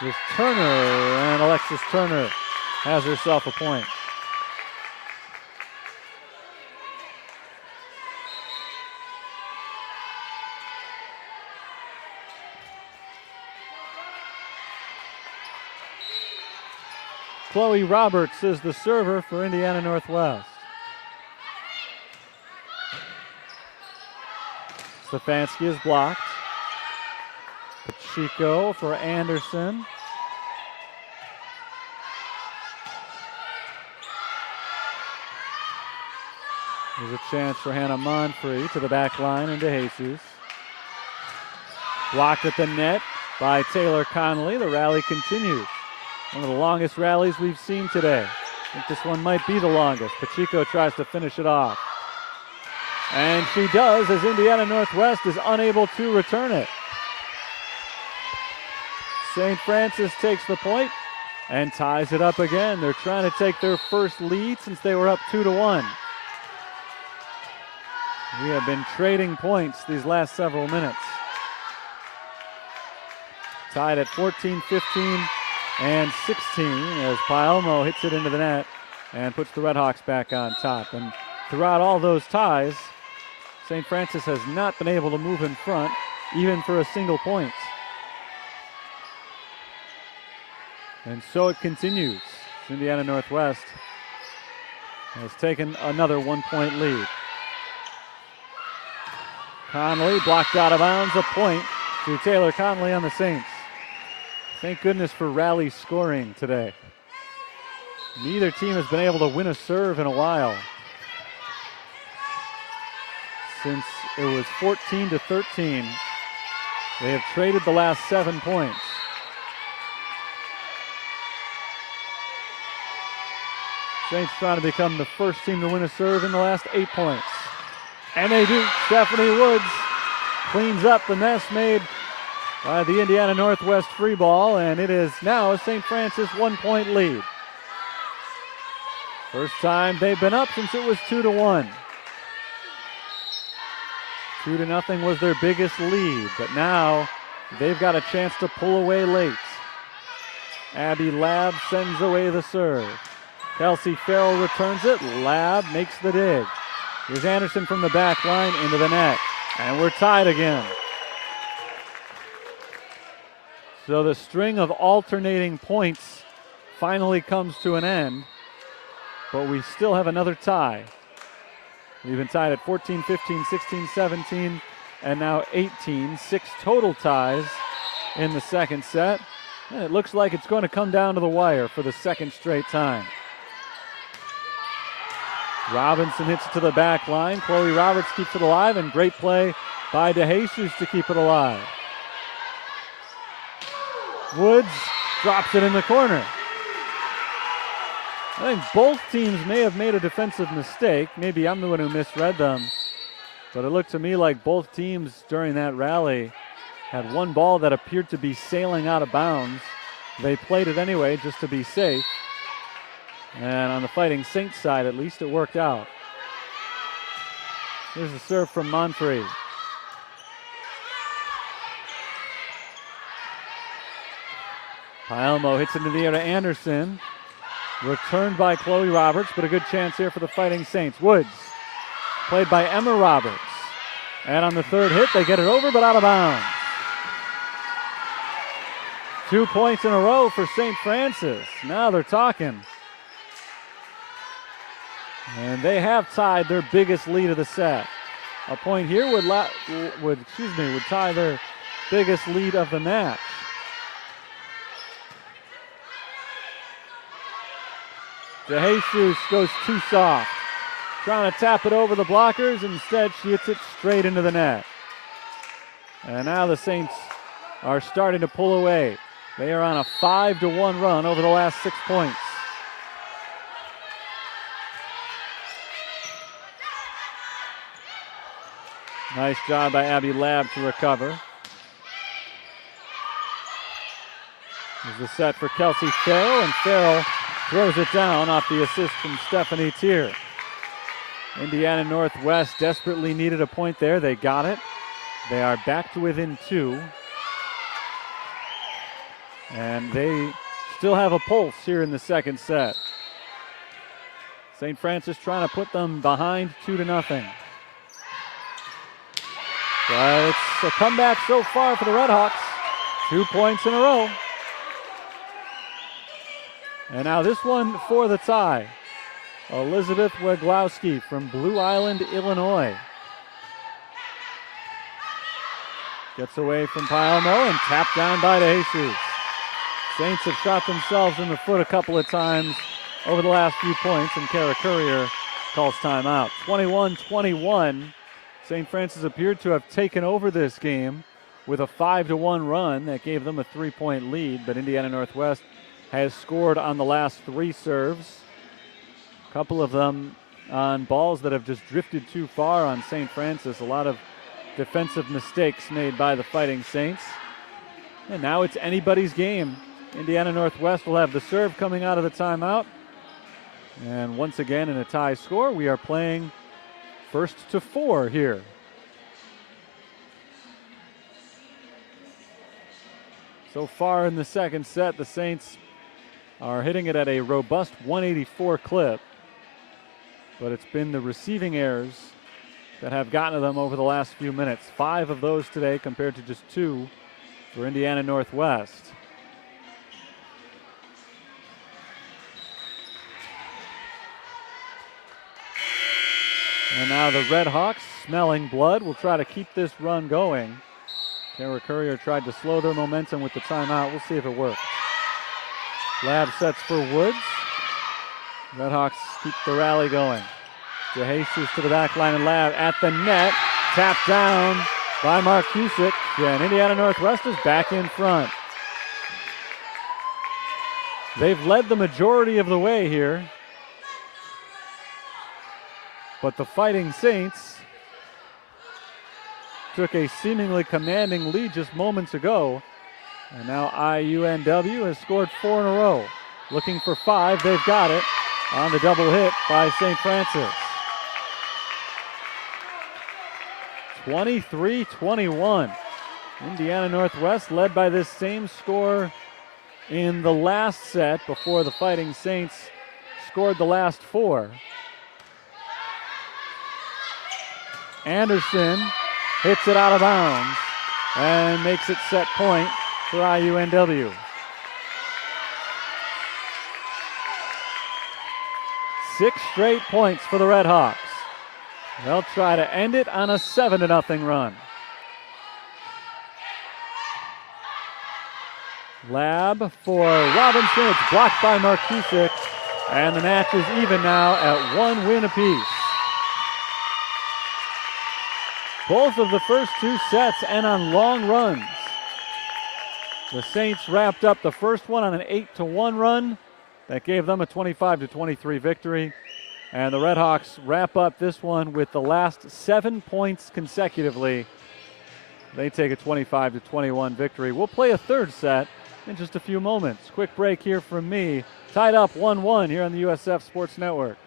Here's Turner, and Alexis Turner has herself a point. Chloe Roberts is the server for Indiana Northwest. Stefanski is blocked. Pacheco for Anderson. There's a chance for Hannah Monfrey to the back line and to Jesus. Blocked at the net by Taylor Connolly. The rally continues. One of the longest rallies we've seen today. I think this one might be the longest. Pacheco tries to finish it off. And she does, as Indiana Northwest is unable to return it. St. Francis takes the point and ties it up again. They're trying to take their first lead since they were up 2-1. We have been trading points these last several minutes. Tied at 14, 15, and 16 as Paelmo hits it into the net and puts the Redhawks back on top. And throughout all those ties, St. Francis has not been able to move in front, even for a single point. And so it continues. Indiana Northwest has taken another 1-point lead. Connolly blocked out of bounds, a point to Taylor Connolly on the Saints. Thank goodness for rally scoring today. Neither team has been able to win a serve in a while. Since it was 14-13, they have traded the last 7 points. Saints trying to become the first team to win a serve in the last 8 points. And they do. Stephanie Woods cleans up the mess made by the Indiana Northwest free ball, and it is now a St. Francis 1-point lead. First time they've been up since it was 2-1. 2-0 was their biggest lead, but now they've got a chance to pull away late. Abby Labb sends away the serve. Kelsey Farrell returns it. Labb makes the dig. Here's Anderson from the back line into the net. And we're tied again. So the string of alternating points finally comes to an end, but we still have another tie. We've been tied at 14, 15, 16, 17, and now 18. 6 total ties in the second set. And it looks like it's going to come down to the wire for the second straight time. Robinson hits it to the back line. Chloe Roberts keeps it alive, and great play by DeJesus to keep it alive. Woods drops it in the corner. I think both teams may have made a defensive mistake. Maybe I'm the one who misread them. But it looked to me like both teams during that rally had one ball that appeared to be sailing out of bounds. They played it anyway just to be safe. And on the Fighting Saints side, at least, it worked out. Here's the serve from Monfrey. Paelmo hits it into the air to Anderson. Returned by Chloe Roberts, but a good chance here for the Fighting Saints. Woods, played by Emma Roberts. And on the third hit, they get it over, but out of bounds. 2 points in a row for St. Francis. Now they're talking. And they have tied their biggest lead of the set. A point here would tie their biggest lead of the match. DeJesus goes too soft. Trying to tap it over the blockers. Instead, she hits it straight into the net. And now the Saints are starting to pull away. They are on a 5-1 run over the last 6 points. Nice job by Abby Labb to recover. There's the set for Kelsey Farrell, and Farrell throws it down off the assist from Stephanie Tier. Indiana Northwest desperately needed a point there. They got it. They are back to within 2. And they still have a pulse here in the second set. St. Francis trying to put them behind 2-0. But it's a comeback so far for the Redhawks. 2 points in a row. And now this one for the tie. Elizabeth Weglowski from Blue Island, Illinois. Gets away from Palmo and tapped down by DeJesus. Saints have shot themselves in the foot a couple of times over the last few points, and Kara Courier calls timeout. 21-21. St. Francis appeared to have taken over this game with a 5-1 run that gave them a 3-point lead, but Indiana Northwest has scored on the last 3 serves. A couple of them on balls that have just drifted too far on St. Francis. A lot of defensive mistakes made by the Fighting Saints. And now it's anybody's game. Indiana Northwest will have the serve coming out of the timeout. And once again in a tie score, we are playing first to 4 here. So far in the second set, the Saints are hitting it at a robust 184 clip. But it's been the receiving errors that have gotten to them over the last few minutes. 5 of those today compared to just 2 for Indiana Northwest. And now the Red Hawks, smelling blood, will try to keep this run going. Kara Courier tried to slow their momentum with the timeout. We'll see if it works. Lab sets for Woods. Red Hawks keep the rally going. DeJesus to the back line and Lab at the net. Tapped down by Mark Cusick. And Indiana Northwest is back in front. They've led the majority of the way here. But the Fighting Saints took a seemingly commanding lead just moments ago. And now IUNW has scored 4 in a row. Looking for 5, they've got it on the double hit by St. Francis. 23-21. Indiana Northwest led by this same score in the last set before the Fighting Saints scored the last 4. Anderson hits it out of bounds and makes it set point for IUNW. 6 straight points for the Red Hawks. They'll try to end it on a 7-0 run. Lab for Robinson. It's blocked by Marcusic, and the match is even now at 1 win apiece. Both of the first 2 sets end on long runs. The Saints wrapped up the first one on an 8-1 run that gave them a 25-23 victory. And the Red Hawks wrap up this one with the last 7 points consecutively. They take a 25-21 victory. We'll play a third set in just a few moments. Quick break here from me. Tied up 1-1 here on the USF Sports Network.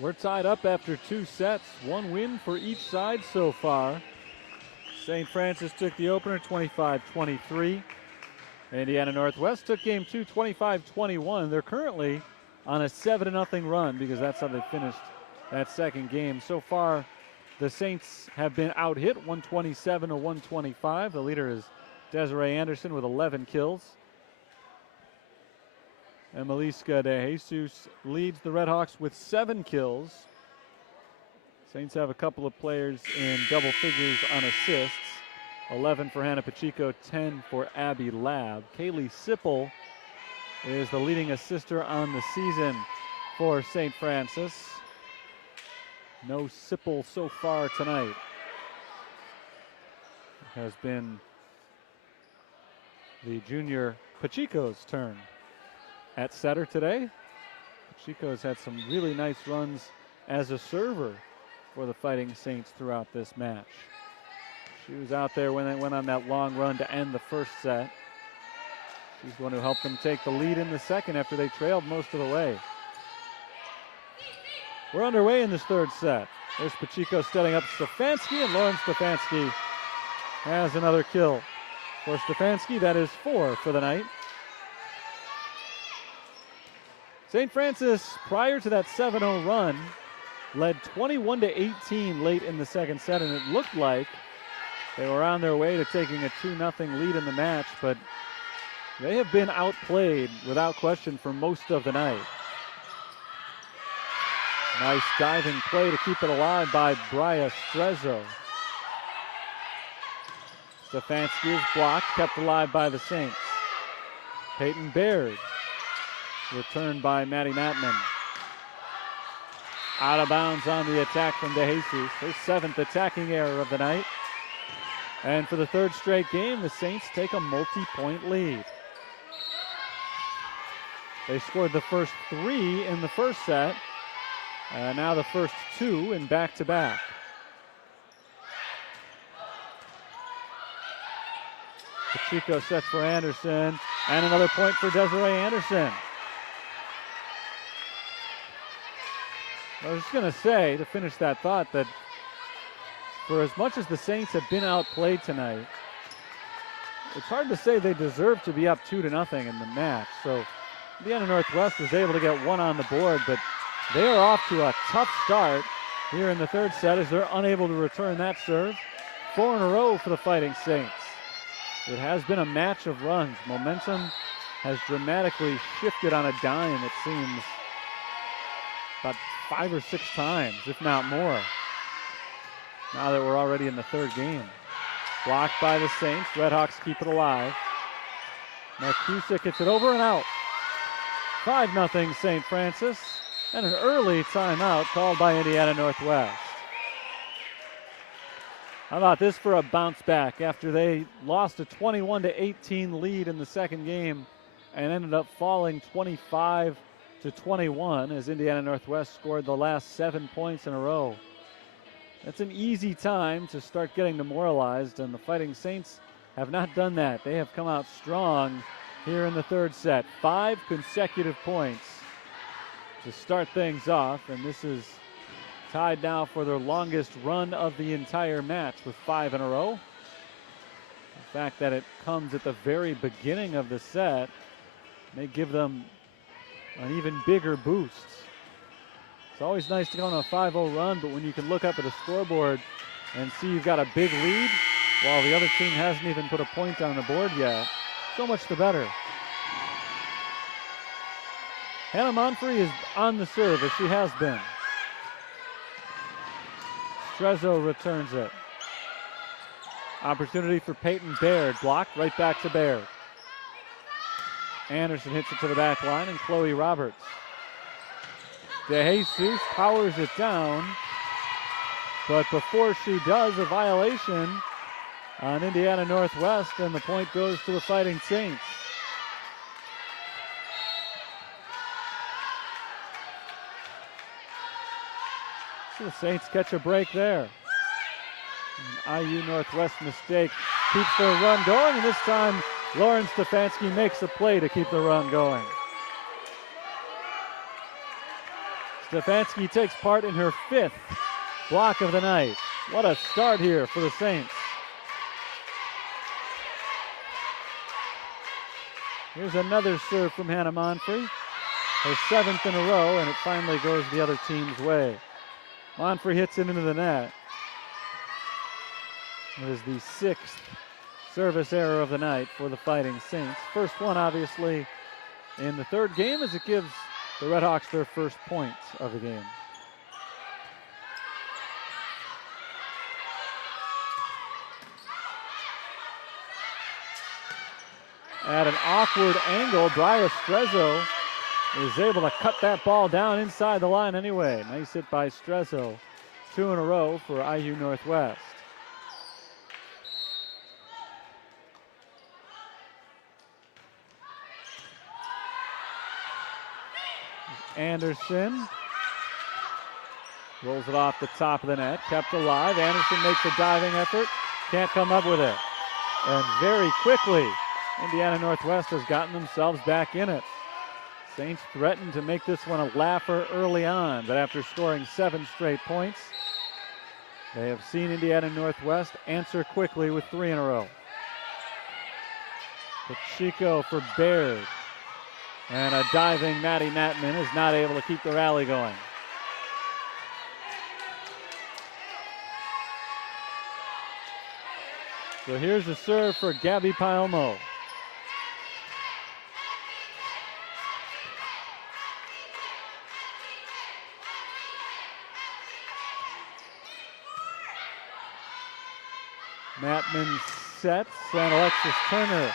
We're tied up after 2 sets. 1 win for each side so far. St. Francis took the opener 25-23. Indiana Northwest took game 2 25-21. They're currently on a 7-0 run because that's how they finished that second game. So far, the Saints have been out-hit 127-125. The leader is Desiree Anderson with 11 kills. And Meliska de Jesus leads the Redhawks with 7 kills. Saints have a couple of players in double figures on assists. 11 for Hannah Pacheco, 10 for Abby Lab. Kaylee Sipple is the leading assister on the season for St. Francis. No Sipple so far tonight. It has been the junior Pacheco's turn at setter today. Pacheco's had some really nice runs as a server for the Fighting Saints throughout this match. She was out there when they went on that long run to end the first set. She's going to help them take the lead in the second after they trailed most of the way. We're underway in this third set. There's Pacheco setting up Stefanski, and Lauren Stefanski has another kill. For Stefanski, that is 4 for the night. St. Francis, prior to that 7-0 run, led 21-18 late in the second set, and it looked like they were on their way to taking a 2-0 lead in the match, but they have been outplayed without question for most of the night. Nice diving play to keep it alive by Bria Strezzo. Stefanski is blocked, kept alive by the Saints. Peyton Baird, returned by Maddie Mattman. Out of bounds on the attack from De Jesus, her 7th attacking error of the night. And for the 3rd straight game, the Saints take a multi-point lead. They scored the first 3 in the first set, now the first 2 in back-to-back. Pacheco sets for Anderson, and another point for Desiree Anderson. I was just going to say, to finish that thought, that for as much as the Saints have been outplayed tonight, it's hard to say they deserve to be up 2-0 in the match. So Indiana Northwest was able to get 1 on the board, but they are off to a tough start here in the 3rd set as they're unable to return that serve. 4 in a row for the Fighting Saints. It has been a match of runs. Momentum has dramatically shifted on a dime, it seems, about 5 or 6 times, if not more, now that we're already in the 3rd game. Blocked by the Saints. Redhawks keep it alive. Marcusic hits it over and out. 5-0 St. Francis, and an early timeout called by Indiana Northwest. How about this for a bounce back after they lost a 21-18 lead in the second game and ended up falling 25-21 as Indiana Northwest scored the last 7 points in a row. That's an easy time to start getting demoralized, and the Fighting Saints have not done that. They have come out strong here in the 3rd set. 5 consecutive points to start things off, and this is tied now for their longest run of the entire match with 5 in a row. The fact that it comes at the very beginning of the set may give them an even bigger boost. It's always nice to go on a 5-0 run, but when you can look up at a scoreboard and see you've got a big lead while the other team hasn't even put a point on the board yet, so much the better. Hannah Monfrey is on the serve, as she has been. Strezzo returns it. Opportunity for Peyton Baird, blocked, right back to Baird. Anderson hits it to the back line, and Chloe Roberts. De Jesus powers it down, but before she does, a violation on Indiana Northwest, and the point goes to the Fighting Saints. So the Saints catch a break there. An IU Northwest mistake keeps their run going, and this time Lauren Stefanski makes a play to keep the run going. Stefanski takes part in her 5th block of the night. What a start here for the Saints. Here's another serve from Hannah Monfrey. Her 7th in a row, and it finally goes the other team's way. Monfrey hits it into the net. It is the 6th service error of the night for the Fighting Saints. First one, obviously, in the 3rd game, as it gives the Redhawks their first points of the game. At an awkward angle, Bria Strezzo is able to cut that ball down inside the line anyway. Nice hit by Strezzo. 2 in a row for IU Northwest. Anderson rolls it off the top of the net, kept alive. Anderson makes a diving effort, can't come up with it. And very quickly, Indiana Northwest has gotten themselves back in it. Saints threatened to make this one a laugher early on, but after scoring 7 straight points, they have seen Indiana Northwest answer quickly with 3 in a row. Pacheco for Baird. And a diving Maddie Matman is not able to keep the rally going. So here's a serve for Gabby Palmo. Matman sets, and Alexis Turner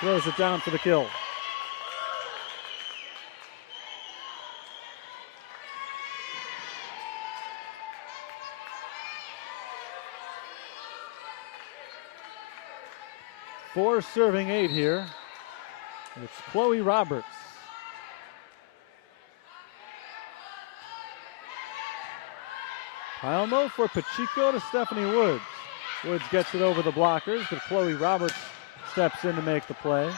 throws it down for the kill. Four serving 8 here. It's Chloe Roberts. Palmo for Pacheco to Stephanie Woods. Woods gets it over the blockers, but Chloe Roberts steps in to make the play.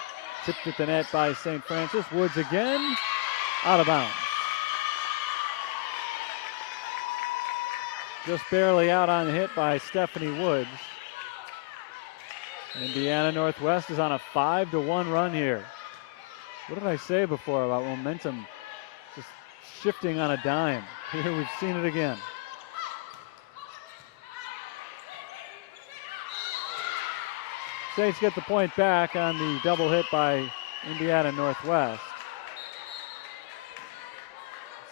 Tipped at the net by St. Francis. Woods again, out of bounds. Just barely out on the hit by Stephanie Woods. Indiana Northwest is on a 5-1 run here. What did I say before about momentum just shifting on a dime? Here we've seen it again. Saints get the point back on the double hit by Indiana Northwest.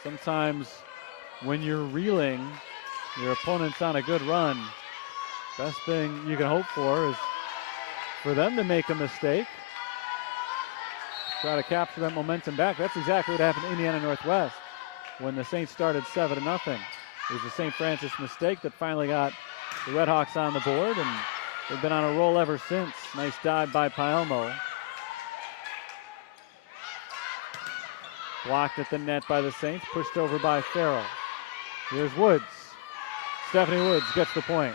Sometimes when you're reeling, your opponent's on a good run. Best thing you can hope for is for them to make a mistake. Try to capture that momentum back. That's exactly what happened to Indiana Northwest when the Saints started 7-0. It was a St. Francis mistake that finally got the Redhawks on the board, and they've been on a roll ever since. Nice dive by Palmo. Blocked at the net by the Saints, pushed over by Farrell. Here's Woods. Stephanie Woods gets the point.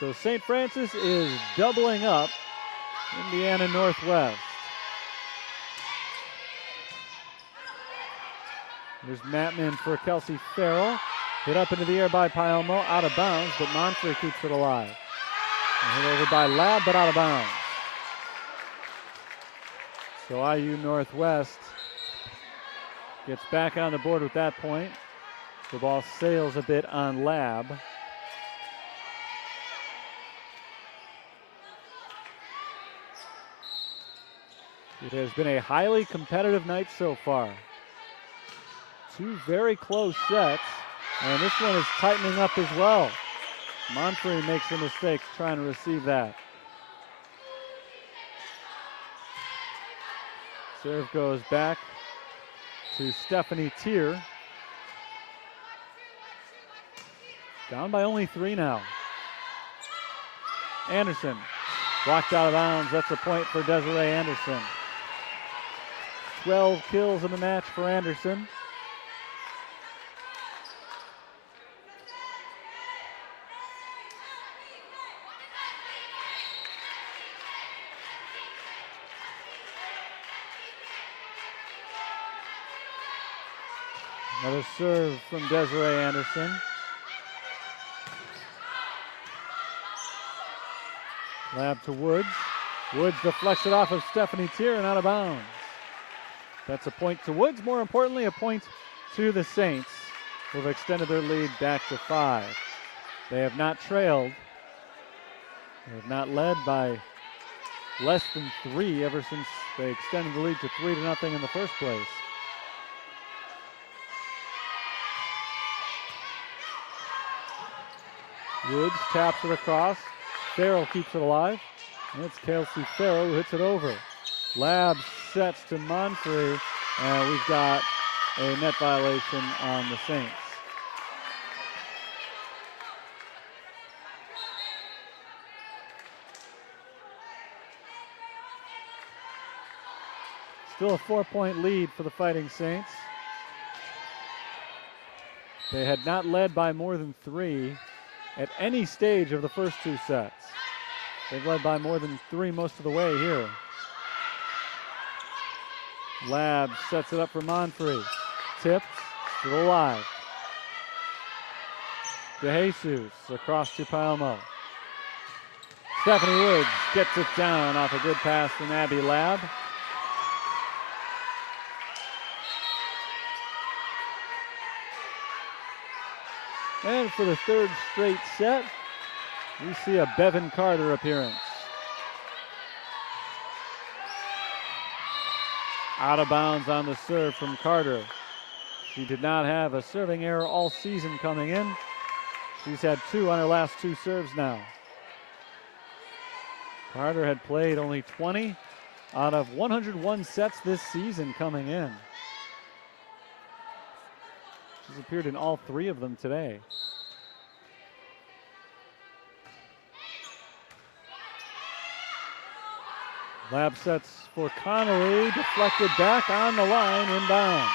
So St. Francis is doubling up Indiana Northwest. There's Matman for Kelsey Farrell. Hit up into the air by Palmo, out of bounds, but Monfrey keeps it alive. And hit over by Lab, but out of bounds. So IU Northwest gets back on the board with that point. The ball sails a bit on Lab. It has been a highly competitive night so far. 2 very close sets, and this one is tightening up as well. Monfrey makes a mistake trying to receive that. Serve goes back to Stephanie Tier. Down by only 3 now. Anderson blocked out of bounds. That's a point for Desiree Anderson. 12 kills in the match for Anderson. Another serve from Desiree Anderson. Lab to Woods. Woods deflects it off of Stephanie Tier and out of bounds. That's a point to Woods. More importantly, a point to the Saints, who have extended their lead back to 5. They have not trailed. They have not led by less than 3 ever since they extended the lead to 3-0 in the first place. Woods taps it across. Farrell keeps it alive. And it's Kelsey Farrell who hits it over. Lab sets to Monfrey, and we've got a net violation on the Saints. Still a 4-point lead for the Fighting Saints. They had not led by more than 3 at any stage of the first 2 sets. They've led by more than 3 most of the way here. Lab sets it up for Monfrey. Tipped, still alive. DeJesus across to Palmo. Stephanie Woods gets it down off a good pass from Abby Lab. And for the 3rd straight set, we see a Bevan Carter appearance. Out of bounds on the serve from Carter. She did not have a serving error all season coming in. She's had 2 on her last 2 serves now. Carter had played only 20 out of 101 sets this season coming in. She's appeared in all 3 of them today. Lab sets for Connolly, deflected back on the line, inbound.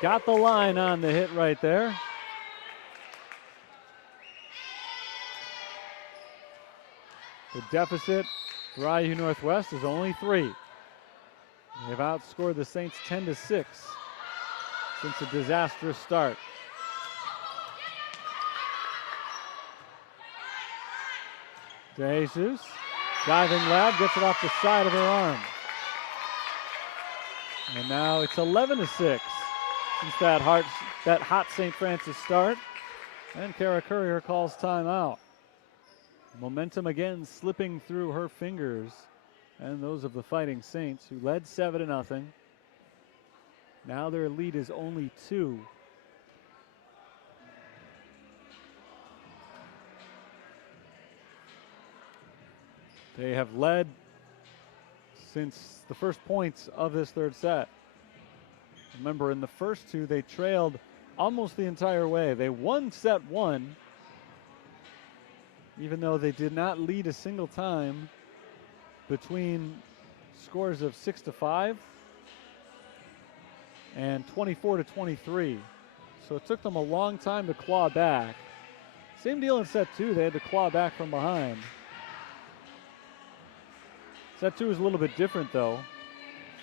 Got the line on the hit right there. The deficit for IU Northwest is only 3. They've outscored the Saints 10-6 since a disastrous start. DeJesus, diving Lab, gets it off the side of her arm. And now it's 11-6 since that hot St. Francis start. And Kara Courier calls timeout. Momentum again slipping through her fingers and those of the Fighting Saints, who led 7-0. Now their lead is only 2. They have led since the first points of this 3rd set. Remember, in the first 2, they trailed almost the entire way. They won set 1, even though they did not lead a single time between scores of 6-5 and 24-23. So it took them a long time to claw back. Same deal in set 2, they had to claw back from behind. Set 2 is a little bit different though,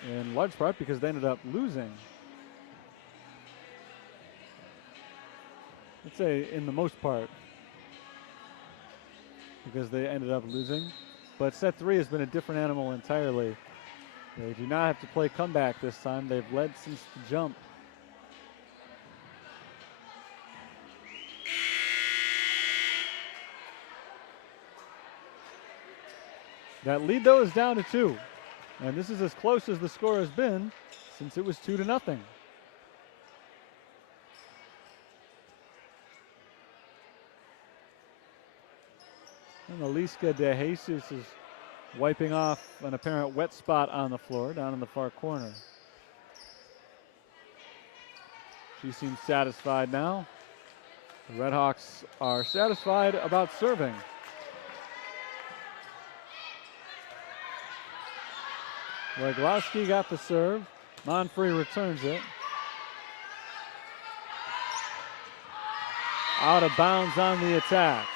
in large part because they ended up losing. Let's say in the most part, because they ended up losing. But set 3 has been a different animal entirely. They do not have to play comeback this time. They've led since the jump. That lead, though, is down to 2. And this is as close as the score has been since it was 2-0. And Aliska DeJesus is wiping off an apparent wet spot on the floor down in the far corner. She seems satisfied now. The Redhawks are satisfied about serving. Leglowski got the serve. Monfrey returns it. Out of bounds on the attack.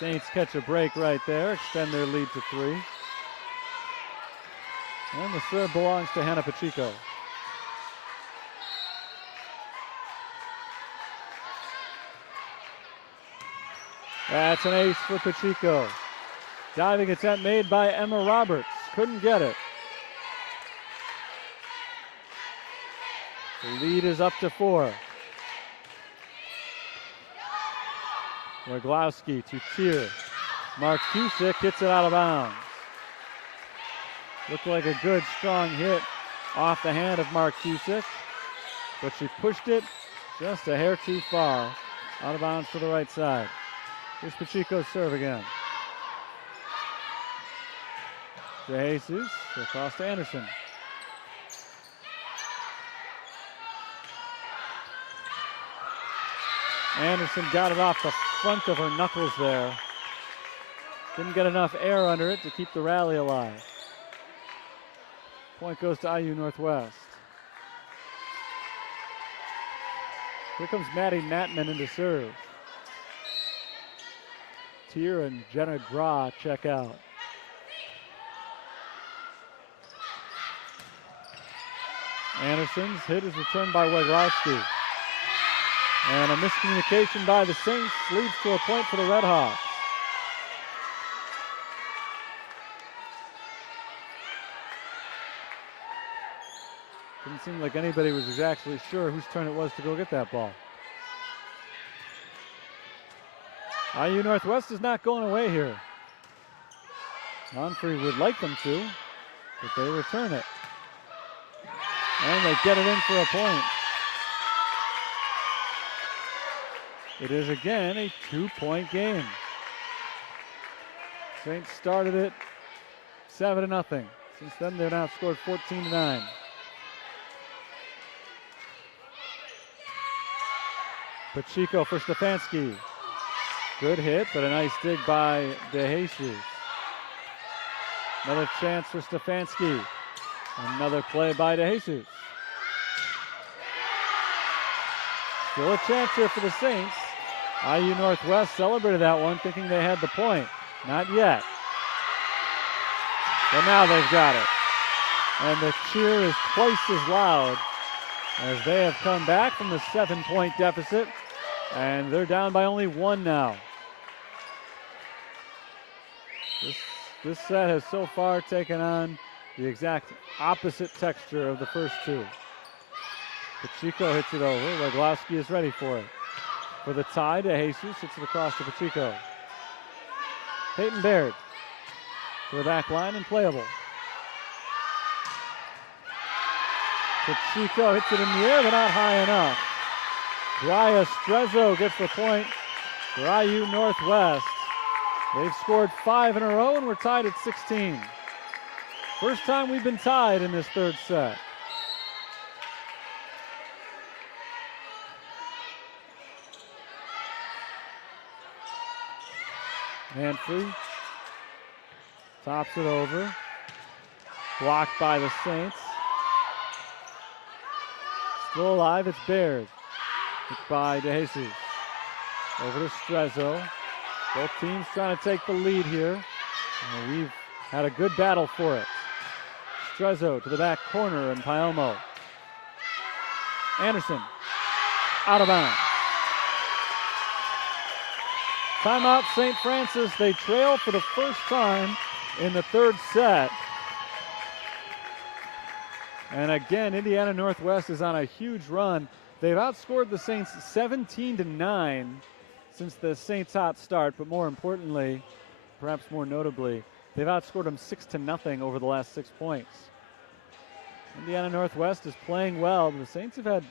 Saints catch a break right there, extend their lead to 3. And the serve belongs to Hannah Pacheco. That's an ace for Pacheco. Diving attempt made by Emma Roberts. Couldn't get it. The lead is up to 4. Roglowski to Tier. Marcusic hits it out of bounds. Looked like a good, strong hit off the hand of Marcusic, but she pushed it just a hair too far. Out of bounds to the right side. Here's Pacheco's serve again. De Jesus across to Anderson. Anderson got it off the front of her knuckles there. Didn't get enough air under it to keep the rally alive. Point goes to IU Northwest. Here comes Maddie Natman into serve. Tier and Jenna Gra check out. Anderson's hit is returned by Weglowski. And a miscommunication by the Saints leads to a point for the Red Hawks. Didn't seem like anybody was exactly sure whose turn it was to go get that ball. IU Northwest is not going away here. Monfrey would like them to, but they return it. And they get it in for a point. It is again a 2-point game. Saints started it 7-0. Since then, they've now scored 14-9. Pacheco for Stefanski. Good hit, but a nice dig by De Jesus. Another chance for Stefanski. Another play by De Jesus. Still a chance here for the Saints. IU Northwest celebrated that one, thinking they had the point. Not yet. But now they've got it. And the cheer is twice as loud as they have come back from the 7-point deficit. And they're down by only 1 now. This set has so far taken on the exact opposite texture of the first two. Pacheco hits it over. Weglowski is ready for it. For the tie, De Jesus hits it across to Pacheco. Peyton Baird to the back line and playable. Pacheco hits it in the air, but not high enough. Briya Strezzo gets the point for IU Northwest. They've scored 5 in a row and we're tied at 16. First time we've been tied in this third set. Manfrey tops it over. Blocked by the Saints. Still alive, it's Baird. It's by De Jesus. Over to Strezzo. Both teams trying to take the lead here. And we've had a good battle for it. Strezzo to the back corner and Paelmo. Anderson out of bounds. Timeout St. Francis. They trail for the first time in the third set. And again, Indiana Northwest is on a huge run. They've outscored the Saints 17-9 since the Saints' hot start, but more importantly, perhaps more notably, they've outscored them 6-0 over the last 6 points. Indiana Northwest is playing well, but the Saints have had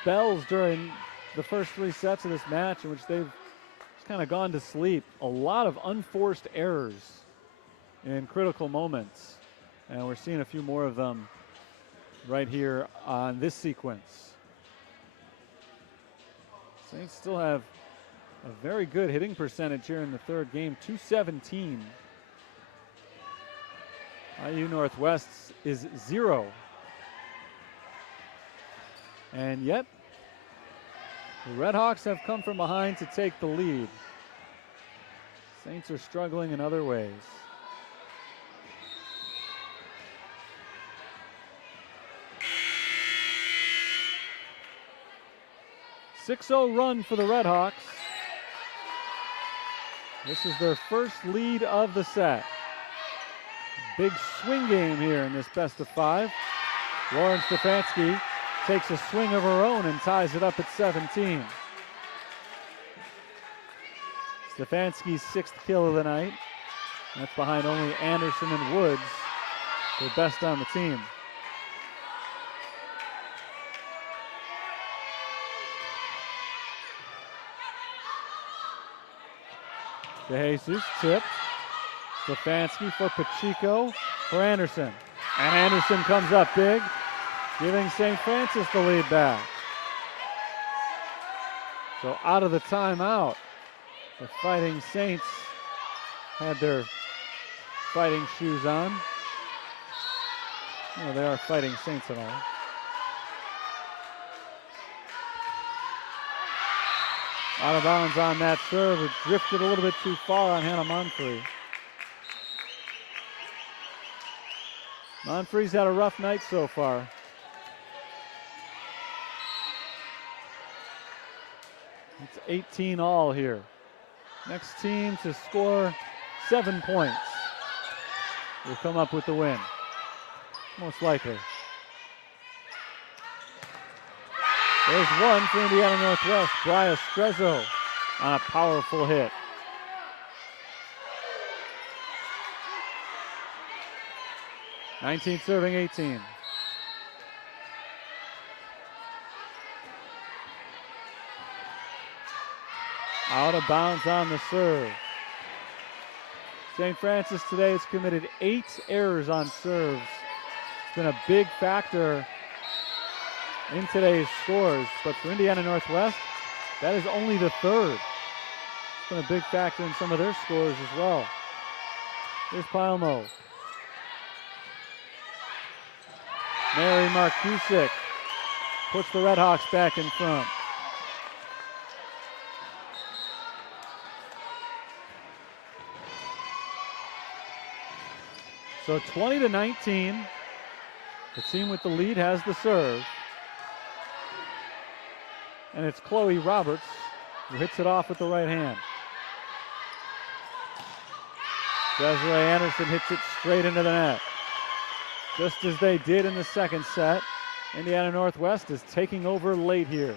spells during the first 3 sets of this match in which they've just kind of gone to sleep. A lot of unforced errors in critical moments, and we're seeing a few more of them right here on this sequence. Saints still have a very good hitting percentage here in the third game, 217. IU Northwest is 0. And yet, the Red Hawks have come from behind to take the lead. Saints are struggling in other ways. 6-0 run for the Red Hawks. This is their first lead of the set. Big swing game here in this best of 5. Lauren Stefanski takes a swing of her own and ties it up at 17. Stefanski's 6th kill of the night. That's behind only Anderson and Woods, the best on the team. DeJesus tipped. Stefanski for Pacheco for Anderson. And Anderson comes up big, giving St. Francis the lead back. So out of the timeout, the Fighting Saints had their fighting shoes on. Well, they are Fighting Saints and all. Out of bounds on that serve. It drifted a little bit too far on Hannah Monfrey. Monfrey's had a rough night so far. It's 18 all here. Next team to score 7 points will come up with the win, most likely. There's one for Indiana Northwest. Bria Strezzo on a powerful hit. '19 serving 18. Out of bounds on the serve. St. Francis today has committed 8 errors on serves. It's been a big factor in today's scores, but for Indiana Northwest, that is only the 3rd. It's been a big factor in some of their scores as well. Here's Pilmo. Mary Markusik puts the Red Hawks back in front. So 20-19. The team with the lead has the serve. And it's Chloe Roberts who hits it off with the right hand. Desiree Anderson hits it straight into the net. Just as they did in the second set, Indiana Northwest is taking over late here.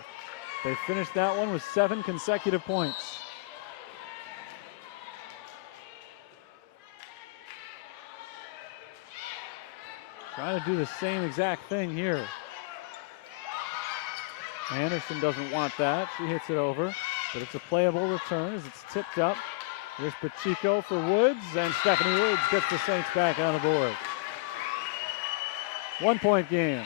They finished that one with 7 consecutive points. Trying to do the same exact thing here. Anderson doesn't want that. She hits it over, but it's a playable return as it's tipped up. Here's Pacheco for Woods, and Stephanie Woods gets the Saints back on the board. 1-point game.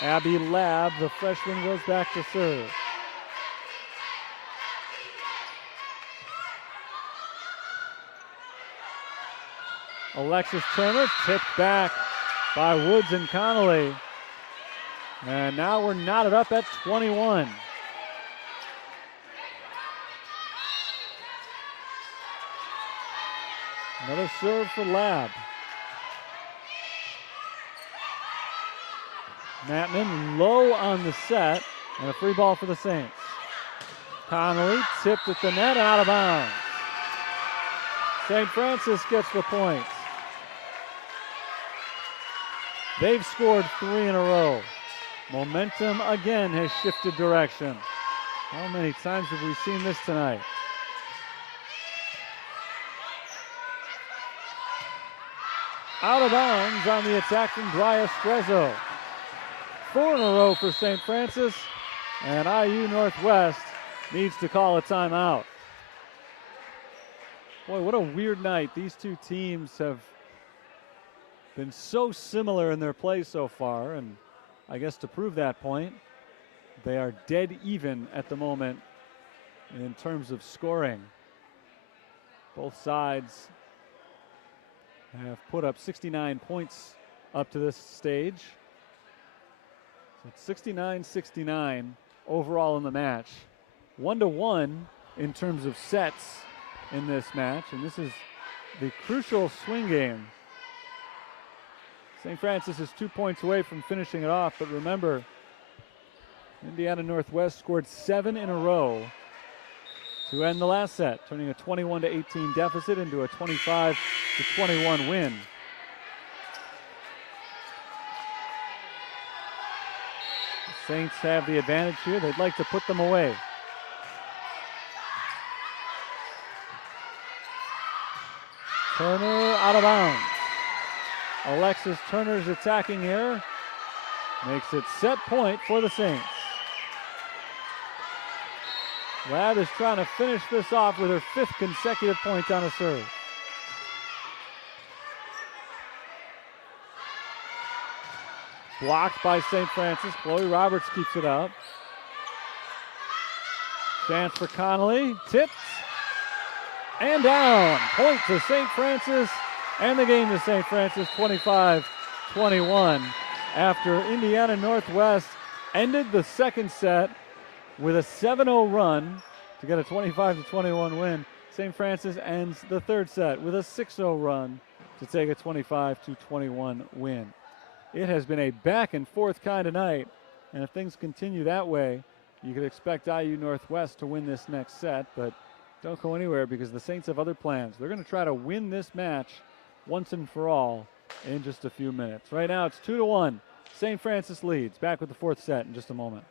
Abby Labb, the freshman, goes back to serve. Alexis Turner tipped back by Woods and Connolly. And now we're knotted up at 21. Another serve for Labb. Mattman low on the set, and a free ball for the Saints. Connolly tipped at the net, out of bounds. St. Francis gets the point. They've scored 3 in a row. Momentum again has shifted direction. How many times have we seen this tonight? Out of bounds on the attack from Bria Strezzo. 4 in a row for St. Francis, and IU Northwest needs to call a timeout. Boy, what a weird night. These two teams have been so similar in their play so far, and I guess to prove that point, they are dead even at the moment in terms of scoring. Both sides have put up 69 points up to this stage. So it's 69-69 overall in the match. 1-1 in terms of sets in this match, and this is the crucial swing game. St. Francis is 2 points away from finishing it off, but remember, Indiana Northwest scored 7 in a row to end the last set, turning a 21-18 deficit into a 25-21 win. The Saints have the advantage here. They'd like to put them away. Turner out of bounds. Alexis Turner's attacking here makes it set point for the Saints. Ladd is trying to finish this off with her 5th consecutive point on a serve. Blocked by St. Francis. Chloe Roberts keeps it up. Chance for Connolly. Tips. And down. Point to St. Francis. And the game to St. Francis, 25-21. After Indiana Northwest ended the second set with a 7-0 run to get a 25-21 win, St. Francis ends the third set with a 6-0 run to take a 25-21 win. It has been a back and forth kind of night, and if things continue that way, you could expect IU Northwest to win this next set, but don't go anywhere because the Saints have other plans. They're going to try to win this match once and for all in just a few minutes. Right now it's 2-1. St. Francis leads. Back with the fourth set in just a moment.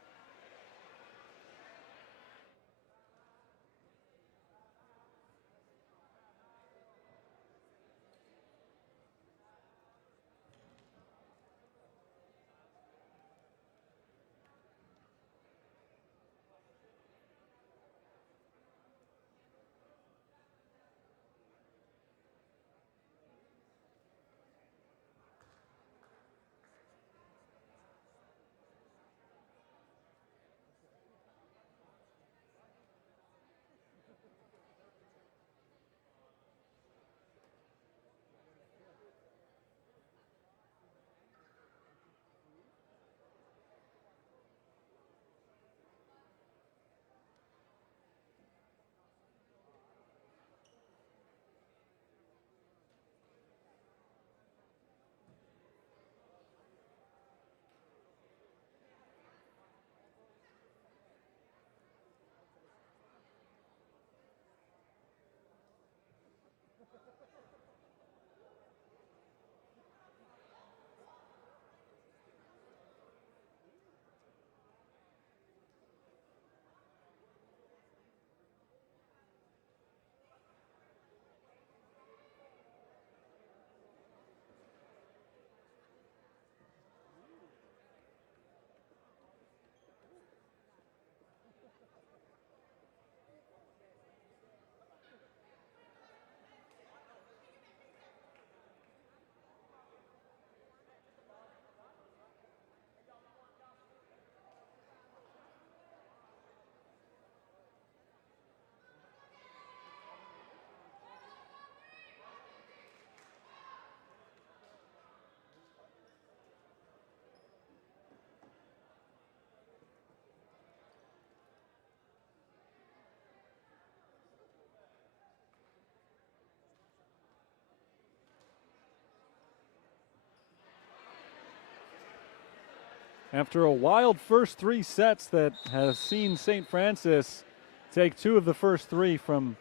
After a wild first 3 sets that has seen St. Francis take 2 of the first 3 from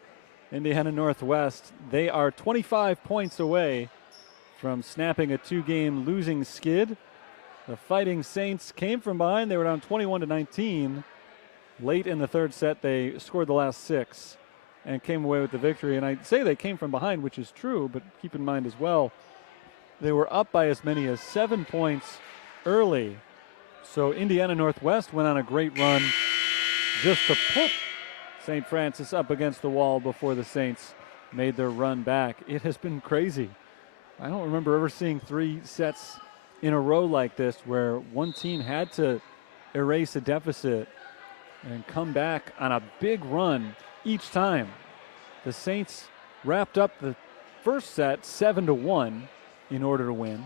Indiana Northwest, they are 25 points away from snapping a 2-game losing skid. The Fighting Saints came from behind. They were down 21-19. Late in the third set, they scored the last 6 and came away with the victory. And I say they came from behind, which is true, but keep in mind as well, they were up by as many as 7 points early. So Indiana Northwest went on a great run just to put St. Francis up against the wall before the Saints made their run back. It has been crazy. I don't remember ever seeing 3 sets in a row like this where one team had to erase a deficit and come back on a big run each time. The Saints wrapped up the first set 7-1 in order to win.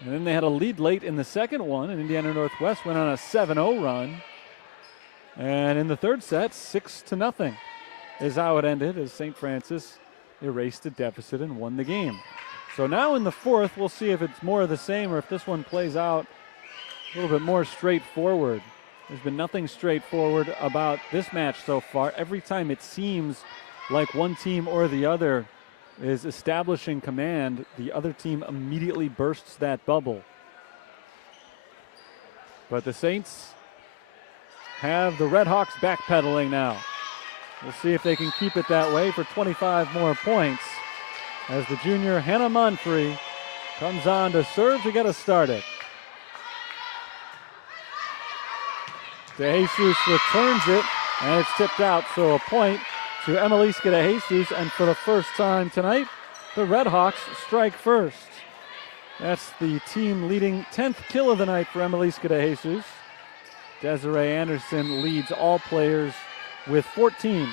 And then they had a lead late in the second one, and Indiana Northwest went on a 7-0 run. And in the third set, 6-0. is how it ended, as St. Francis erased a deficit and won the game. So now in the fourth, we'll see if it's more of the same or if this one plays out a little bit more straightforward. There's been nothing straightforward about this match so far. Every time it seems like one team or the other is establishing command, the other team immediately bursts that bubble. But the Saints have the Red Hawks backpedaling now. We'll see if they can keep it that way for 25 more points as the junior Hannah Monfrey comes on to serve to get us started. De Jesus returns it, and it's tipped out, so a point to Emiliska De Jesus, and for the first time tonight, the Red Hawks strike first. That's the team leading 10th kill of the night for Emiliska De Jesus. Desiree Anderson leads all players with 14.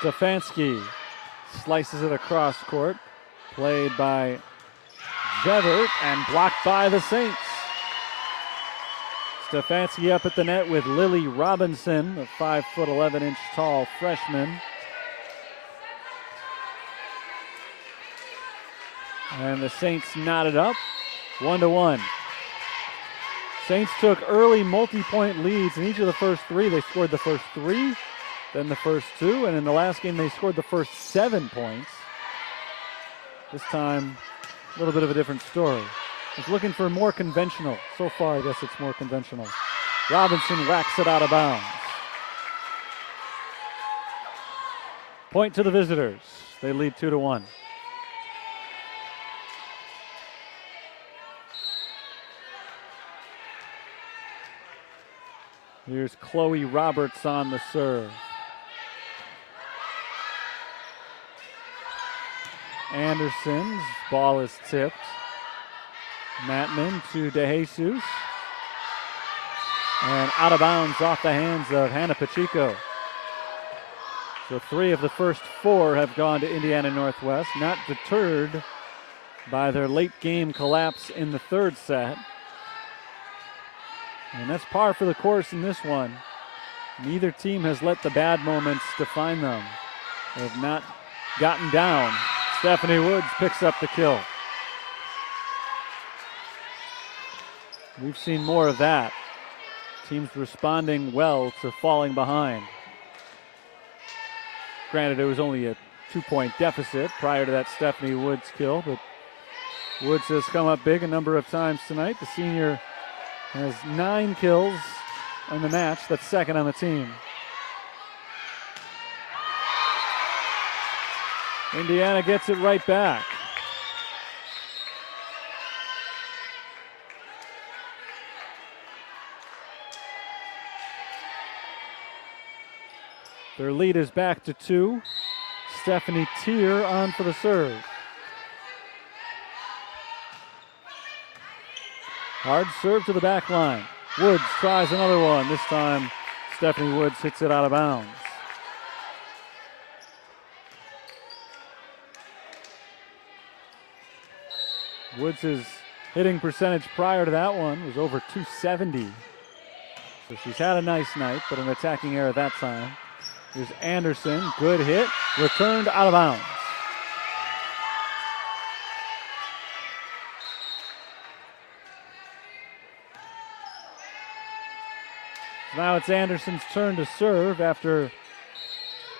Stefanski slices it across court, played by Jevert and blocked by the Saints. Stefanski up at the net with Lily Robinson, a 5'11" tall freshman. And the Saints knotted up, 1-1. Saints took early multi-point leads in each of the first three. They scored the first three, then the first two, and in the last game they scored the first 7 points. This time, a little bit of a different story. It's looking for more conventional. So far, I guess it's more conventional. Robinson whacks it out of bounds. Point to the visitors. They lead 2-1. Here's Chloe Roberts on the serve. Anderson's ball is tipped. Matman to De Jesus. And out of bounds off the hands of Hannah Pacheco. So 3 of the first 4 have gone to Indiana Northwest, not deterred by their late game collapse in the third set. And that's par for the course in this one. Neither team has let the bad moments define them. They have not gotten down. Stephanie Woods picks up the kill. We've seen more of that. Teams responding well to falling behind. Granted, it was only a 2-point deficit prior to that Stephanie Woods kill, but Woods has come up big a number of times tonight. The senior has 9 kills in the match. That's second on the team. Indiana gets it right back. Their lead is back to 2. Stephanie Tier on for the serve. Hard serve to the back line. Woods tries another one. This time, Stephanie Woods hits it out of bounds. Woods' hitting percentage prior to that one was over .270. So she's had a nice night, but an attacking error that time. Here's Anderson, good hit, returned out of bounds. Now it's Anderson's turn to serve after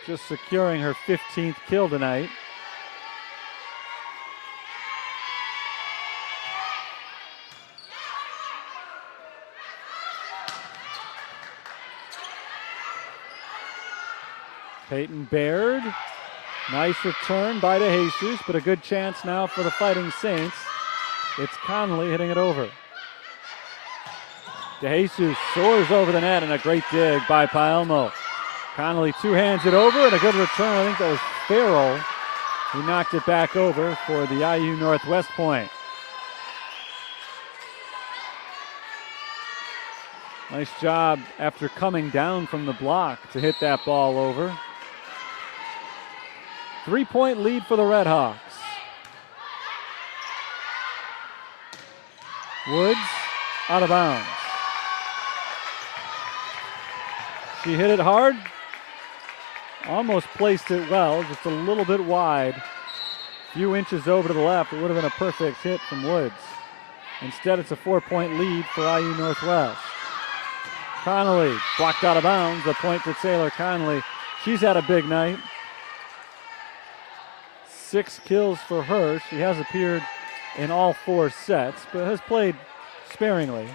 just securing her 15th kill tonight. Peyton Baird, nice return by De Jesus, but a good chance now for the Fighting Saints. It's Conley hitting it over. De Jesus soars over the net and a great dig by Paelmo. Conley two-hands it over and a good return. I think that was Farrell who knocked it back over for the IU Northwest point. Nice job after coming down from the block to hit that ball over. 3-point lead for the Red Hawks. Woods out of bounds. She hit it hard, almost placed it well, just a little bit wide. A few inches over to the left, it would have been a perfect hit from Woods. Instead, it's a 4-point lead for IU Northwest. Connolly blocked out of bounds, a point for Taylor Connolly. She's had a big night. 6 kills for her. She has appeared in all 4 sets, but has played sparingly.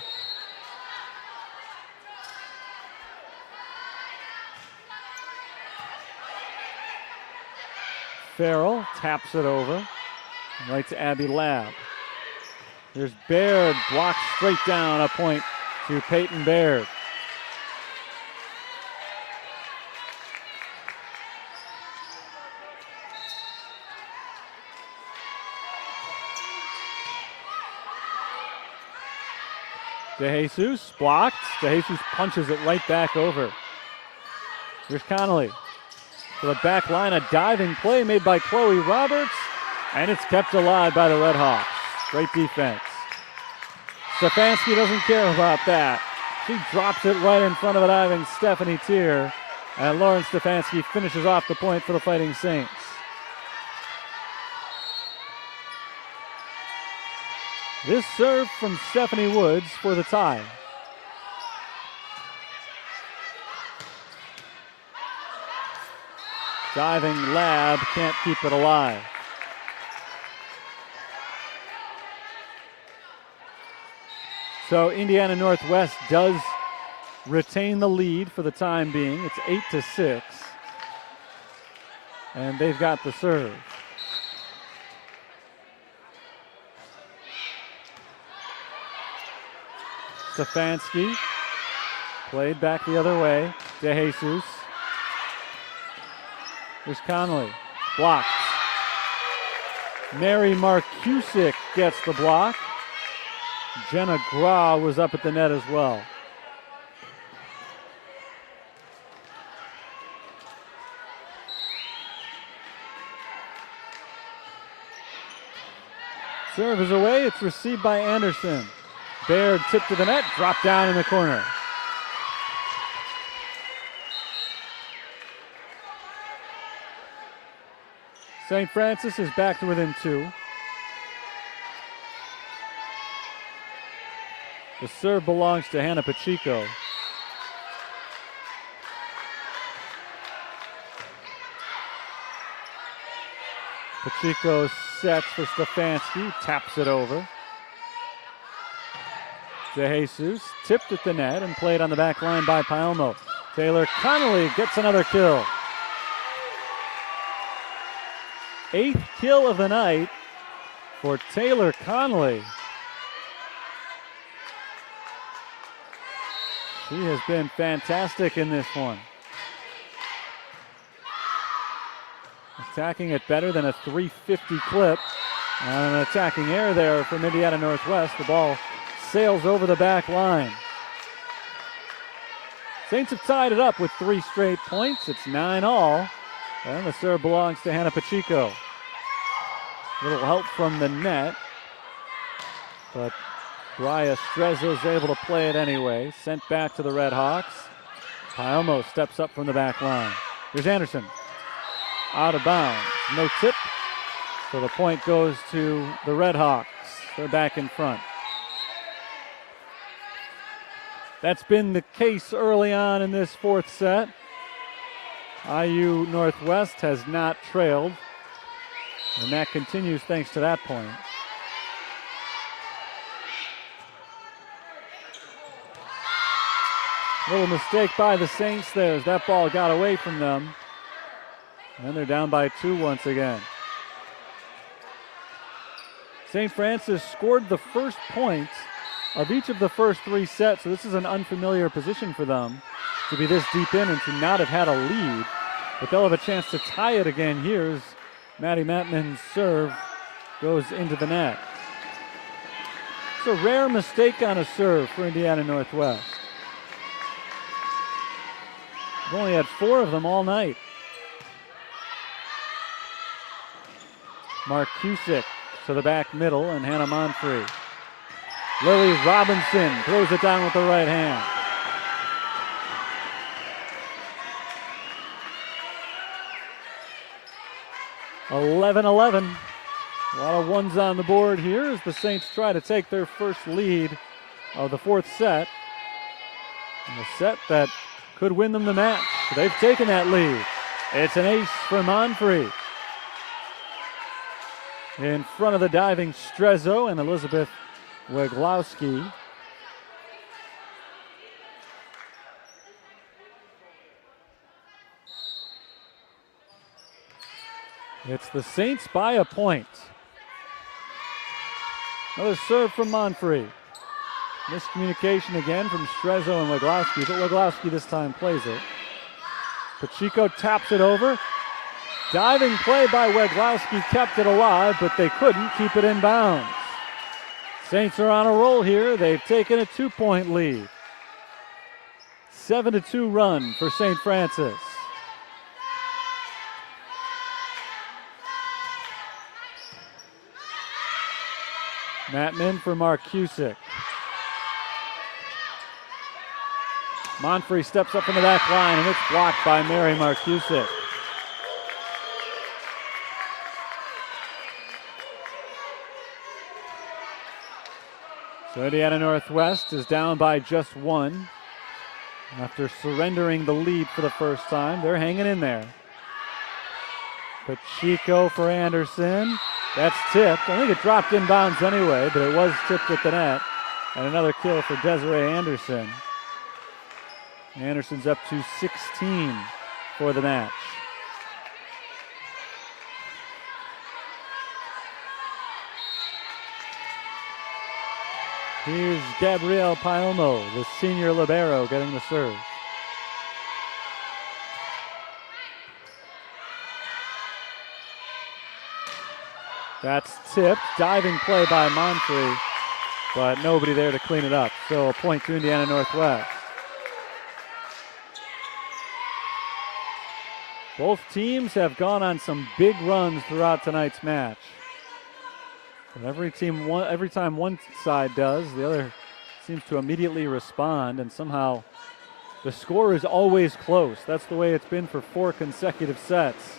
Farrell taps it over, right to Abby Labb. There's Baird, blocked straight down, a point to Peyton Baird. DeJesus blocked. DeJesus punches it right back over. Here's Connolly. To the back line, a diving play made by Chloe Roberts, and it's kept alive by the Red Hawks. Great defense. Stefanski doesn't care about that. She drops it right in front of a diving Stephanie Tier, and Lauren Stefanski finishes off the point for the Fighting Saints. This serve from Stephanie Woods for the tie. Diving Lab can't keep it alive. So Indiana Northwest does retain the lead for the time being. It's 8-6. And they've got the serve. Stefanski played back the other way. DeJesus. Here's Connolly. Blocked. Mary Marcusic gets the block. Jenna Gra was up at the net as well. Serve is away. It's received by Anderson. Baird tipped to the net, dropped down in the corner. St. Francis is back to within 2. The serve belongs to Hannah Pacheco. Pacheco sets for Stefanski, taps it over. DeJesus tipped at the net and played on the back line by Palmo. Taylor Connolly gets another kill. 8th kill of the night for Taylor Connolly. She has been fantastic in this one. Attacking it better than a 350 clip. An attacking error there from Indiana Northwest. The ball sails over the back line. Saints have tied it up with 3 straight points. It's 9-all. And the serve belongs to Hannah Pacheco. Little help from the net. But Bria Strezza is able to play it anyway. Sent back to the Red Hawks. Palmo steps up from the back line. Here's Anderson. Out of bounds. No tip. So the point goes to the Red Hawks. They're back in front. That's been the case early on in this 4th set. IU Northwest has not trailed, and that continues thanks to that point. Little mistake by the Saints there as that ball got away from them. And they're down by 2 once again. St. Francis scored the first points of each of the first 3 sets, so this is an unfamiliar position for them to be this deep in and to not have had a lead. But they'll have a chance to tie it again here as Maddie Mattman's serve goes into the net. It's a rare mistake on a serve for Indiana Northwest. They've only had 4 of them all night. Mark Cusick to the back middle and Hannah Monfrey. Lily Robinson throws it down with the right hand. 11-11. A lot of ones on the board here as the Saints try to take their first lead of the fourth set. And a set that could win them the match. They've taken that lead. It's an ace for Monfrey. In front of the diving Strezzo and Elizabeth Weglowski. It's the Saints by a point. Another serve from Monfrey. Miscommunication again from Strezzo and Weglowski, but Weglowski this time plays it. Pacheco taps it over. Diving play by Weglowski kept it alive, but they couldn't keep it in bounds. Saints are on a roll here. They've taken a 2-point lead. 7-2 run for St. Francis. Mattman for Mark Cusick. Monfrey steps up from the back line, and it's blocked by Mary Marcusic. So Indiana Northwest is down by just one. After surrendering the lead for the first time, they're hanging in there. Pacheco for Anderson. That's tipped. I think it dropped inbounds anyway, but it was tipped at the net. And another kill for Desiree Anderson. Anderson's up to 16 for the match. Here's Gabrielle Paomo, the senior libero, getting the serve. That's tipped. Diving play by Monfrey, but nobody there to clean it up. So a point to Indiana Northwest. Both teams have gone on some big runs throughout tonight's match. But every time one side does, the other seems to immediately respond, and somehow the score is always close. That's the way it's been for 4 consecutive sets.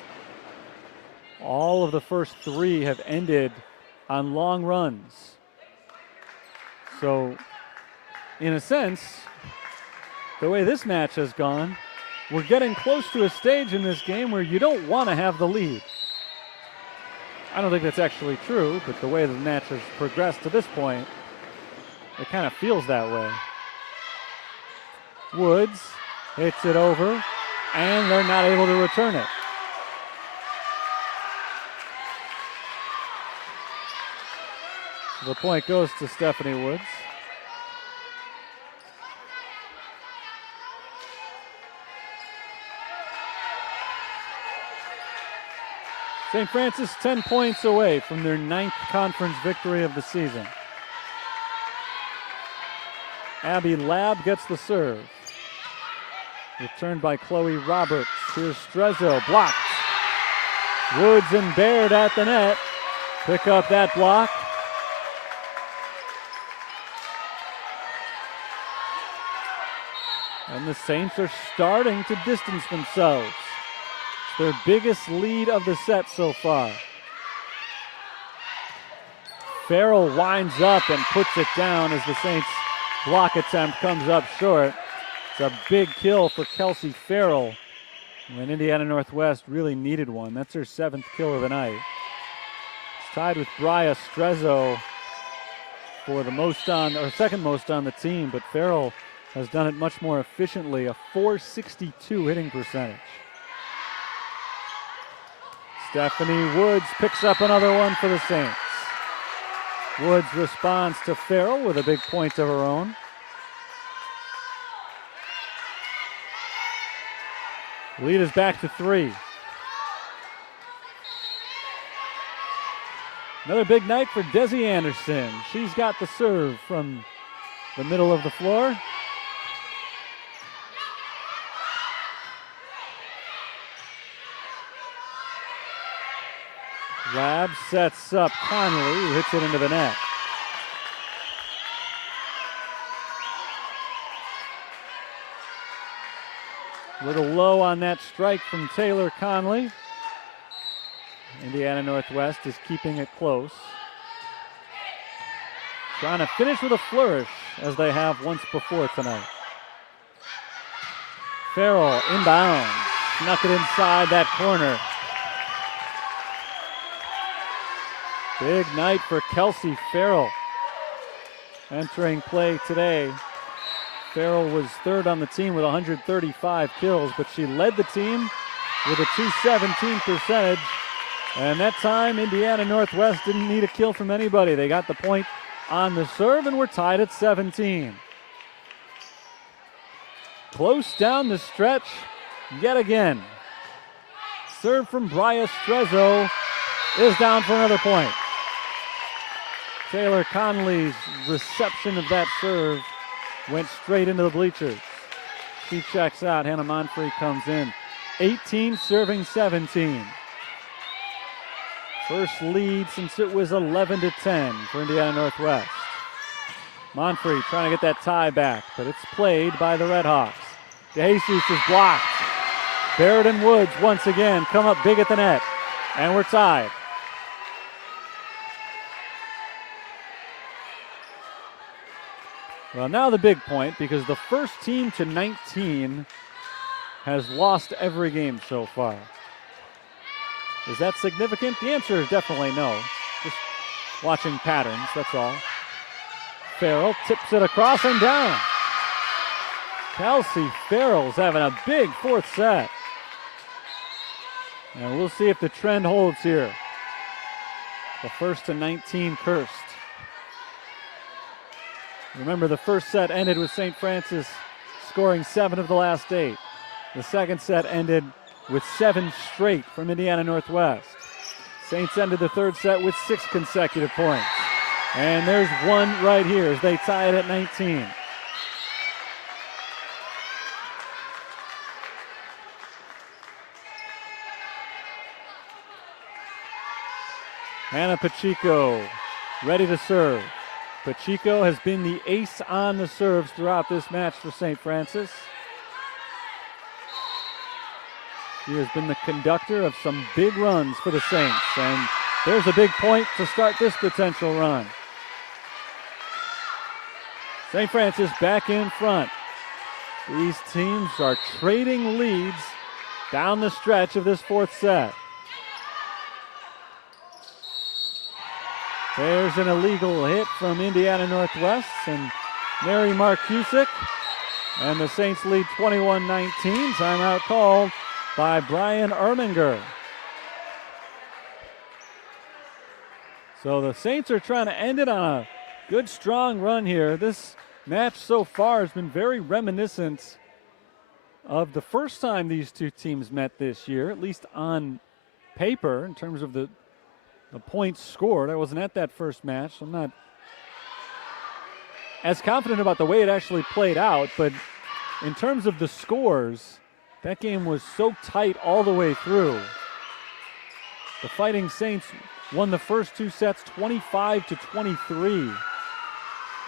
All of the first 3 have ended on long runs. So, in a sense, the way this match has gone, we're getting close to a stage in this game where you don't want to have the lead. I don't think that's actually true, but the way the match has progressed to this point, it kind of feels that way. Woods hits it over, and they're not able to return it. The point goes to Stephanie Woods. St. Francis 10 points away from their 9th conference victory of the season. Abby Labb gets the serve. Returned by Chloe Roberts. Here's Strezzo, blocked. Woods and Baird at the net. Pick up that block. And the Saints are starting to distance themselves. Their biggest lead of the set so far. Farrell winds up and puts it down as the Saints block attempt comes up short. It's a big kill for Kelsey Farrell when Indiana Northwest really needed one. That's her 7th kill of the night. It's tied with Bria Strezzo for the most on, or second most on the team, but Farrell has done it much more efficiently, a .462 hitting percentage. Stephanie Woods picks up another one for the Saints. Woods responds to Farrell with a big point of her own. Lead is back to 3. Another big night for Desi Anderson. She's got the serve from the middle of the floor. Labb sets up Connolly, who hits it into the net. A little low on that strike from Taylor Conley. Indiana Northwest is keeping it close. Trying to finish with a flourish as they have once before tonight. Farrell inbounds, snuck it inside that corner. Big night for Kelsey Farrell. Entering play today, Farrell was third on the team with 135 kills, but she led the team with a .217 percentage. And that time, Indiana Northwest didn't need a kill from anybody. They got the point on the serve and we're tied at 17. Close down the stretch yet again. Serve from Bria Strezzo is down for another point. Taylor Connolly's reception of that serve went straight into the bleachers. She checks out. Hannah Monfrey comes in. 18 serving 17. First lead since it was 11-10 for Indiana Northwest. Monfrey trying to get that tie back, but it's played by the Redhawks. DeJesus is blocked. Barrett and Woods once again come up big at the net, and we're tied. Well, now the big point, because the first team to 19 has lost every game so far. Is that significant? The answer is definitely no. Just watching patterns, that's all. Farrell tips it across and down. Kelsey Farrell's having a big fourth set. And we'll see if the trend holds here. The first to 19 cursed. Remember, the first set ended with St. Francis scoring 7 of the last 8. The second set ended with 7 straight from Indiana Northwest. Saints ended the third set with 6 consecutive points. And there's one right here as they tie it at 19. Hannah Pacheco ready to serve. Pacheco has been the ace on the serves throughout this match for St. Francis. She has been the conductor of some big runs for the Saints, and there's a big point to start this potential run. St. Francis back in front. These teams are trading leads down the stretch of this fourth set. There's an illegal hit from Indiana Northwest and Mary Marcusic. And the Saints lead 21-19. Timeout called by Brian Erminger. So the Saints are trying to end it on a good, strong run here. This match so far has been very reminiscent of the first time these two teams met this year, at least on paper in terms of the points scored. I wasn't at that first match, so I'm not as confident about the way it actually played out, but in terms of the scores, that game was so tight all the way through. The Fighting Saints won the first 2 sets 25-23.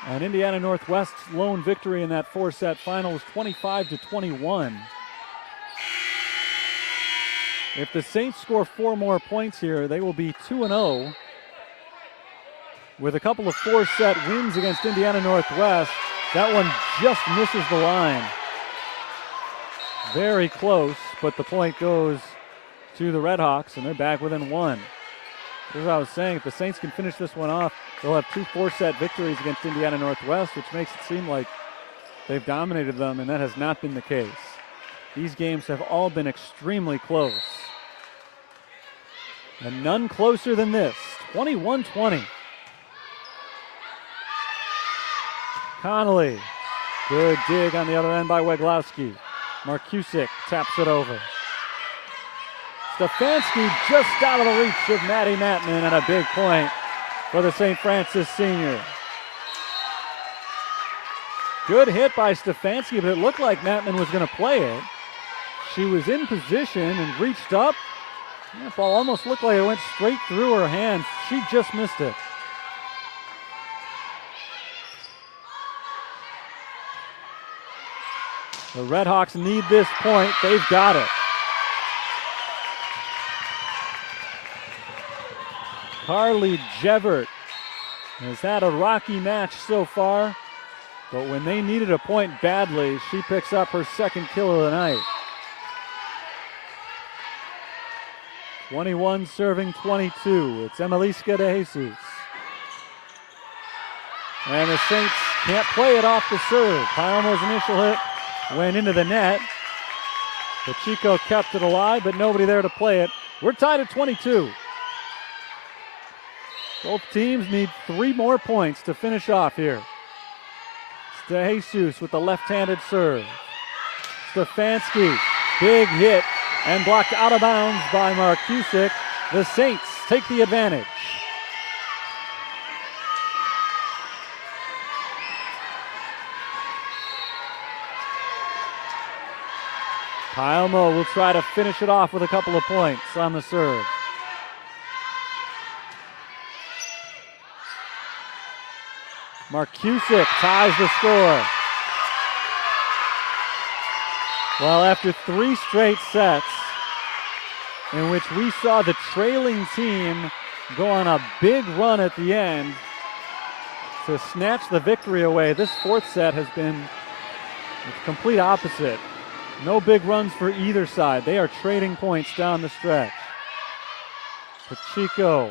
And Indiana Northwest's lone victory in that 4-set final was 25-21. If the Saints score 4 more points here, they will be 2-0 with a couple of 4-set wins against Indiana Northwest. That one just misses the line. Very close, but the point goes to the Redhawks, and they're back within 1. As I was saying, if the Saints can finish this one off, they'll have 2 4-set victories against Indiana Northwest, which makes it seem like they've dominated them, and that has not been the case. These games have all been extremely close. And none closer than this, 21-20. Connolly, good dig on the other end by Weglowski. Marcusic taps it over. Stefanski just out of the reach of Maddie Mattman, and a big point for the St. Francis senior. Good hit by Stefanski, but it looked like Mattman was going to play it. She was in position and reached up. That ball almost looked like it went straight through her hands. She just missed it. The Redhawks need this point. They've got it. Carly Jevert has had a rocky match so far, but when they needed a point badly, she picks up her second kill of the night. 21 serving 22. It's Emiliska de Jesus. And the Saints can't play it off the serve. Palmo's initial hit went into the net. Pacheco kept it alive, but nobody there to play it. We're tied at 22. Both teams need 3 more points to finish off here. It's de Jesus with the left-handed serve. Stefanski, big hit, and blocked out of bounds by Markusik. The Saints take the advantage. Palmo will try to finish it off with a couple of points on the serve. Markusik ties the score. Well, after 3 straight sets in which we saw the trailing team go on a big run at the end to snatch the victory away, this 4th set has been the complete opposite. No big runs for either side. They are trading points down the stretch. Pacheco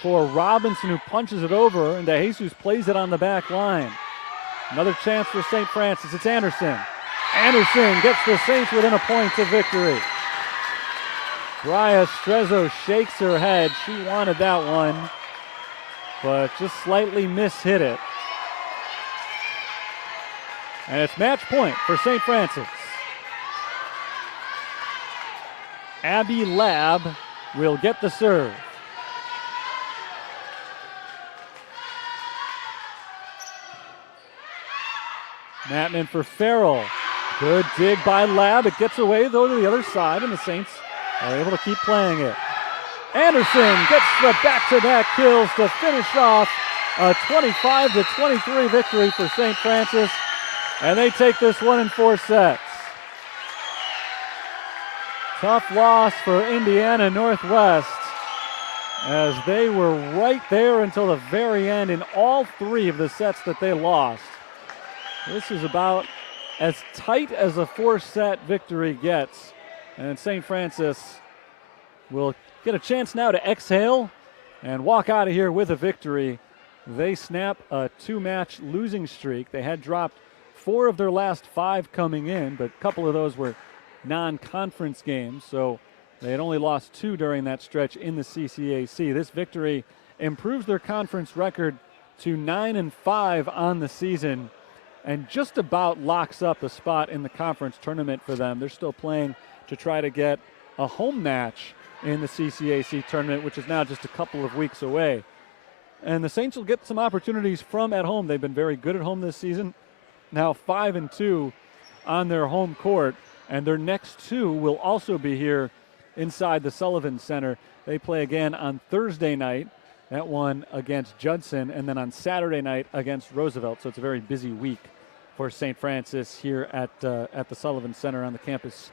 for Robinson, who punches it over, and de Jesus plays it on the back line. Another chance for St. Francis. It's Anderson. Anderson gets the Saints within a point of victory. Bria Strezzo shakes her head. She wanted that one, but just slightly mishit it. And it's match point for St. Francis. Abby Lab will get the serve. Mattman for Farrell. Good dig by Lab. It gets away, though, to the other side, and the Saints are able to keep playing it. Anderson gets the back-to-back kills to finish off a 25-23 victory for St. Francis, and they take this one in 4 sets. Tough loss for Indiana Northwest, as they were right there until the very end in all 3 of the sets that they lost. This is about as tight as a 4-set victory gets, and St. Francis will get a chance now to exhale and walk out of here with a victory. They snap a 2-match losing streak. They had dropped 4 of their last 5 coming in, but a couple of those were non-conference games, so they had only lost 2 during that stretch in the CCAC. This victory improves their conference record to 9-5 on the season, and just about locks up a spot in the conference tournament for them. They're still playing to try to get a home match in the CCAC tournament, which is now just a couple of weeks away. And the Saints will get some opportunities from at home. They've been very good at home this season. Now 5-2 on their home court, and their next 2 will also be here inside the Sullivan Center. They play again on Thursday night, that one against Judson, and then on Saturday night against Roosevelt. So it's a very busy week for St. Francis here at the Sullivan Center on the campus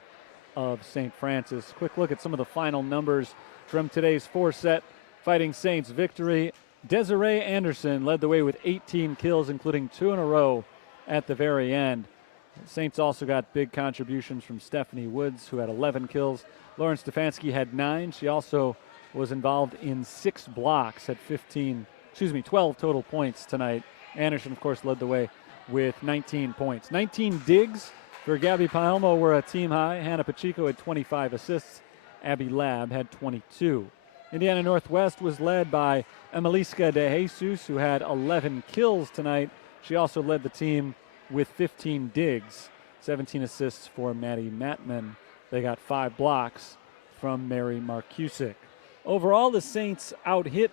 of St. Francis. Quick look at some of the final numbers from today's 4-set Fighting Saints victory. Desiree Anderson led the way with 18 kills, including 2 in a row at the very end. The Saints also got big contributions from Stephanie Woods, who had 11 kills. Lauren Stefanski had 9. She also was involved in 6 blocks, had 12 total points tonight. Anderson, of course, led the way with 19 points. 19 digs for Gabby Palmo were a team high. Hannah Pacheco had 25 assists. Abby Lab had 22. Indiana Northwest was led by Emiliska de Jesus, who had 11 kills tonight. She also led the team with 15 digs, 17 assists for Maddie Mattman. They got 5 blocks from Mary Markusik. Overall, the Saints out-hit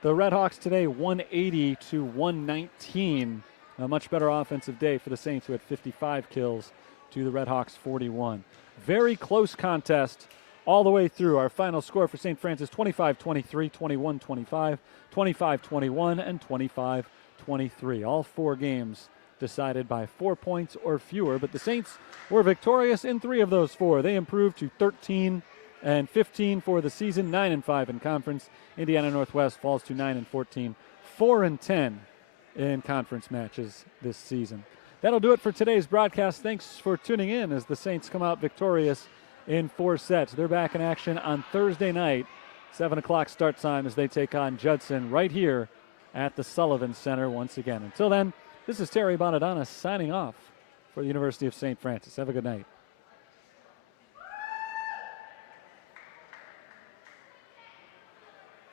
the Redhawks today 180-119. A much better offensive day for the Saints, who had 55 kills, to the Redhawks 41. Very close contest all the way through. Our final score for St. Francis, 25-23, 21-25, 25-21, and 25-23. All 4 games decided by 4 points or fewer, but the Saints were victorious in 3 of those 4. They improved to 13-6 and 15 for the season, 9-5 in conference. Indiana Northwest falls to 9-14, 4-10 in conference matches this season. That'll do it for today's broadcast. Thanks for tuning in as the Saints come out victorious in 4 sets. They're back in action on Thursday night, 7 o'clock start time as they take on Judson right here at the Sullivan Center once again. Until then, this is Terry Bonadonna signing off for the University of St. Francis. Have a good night.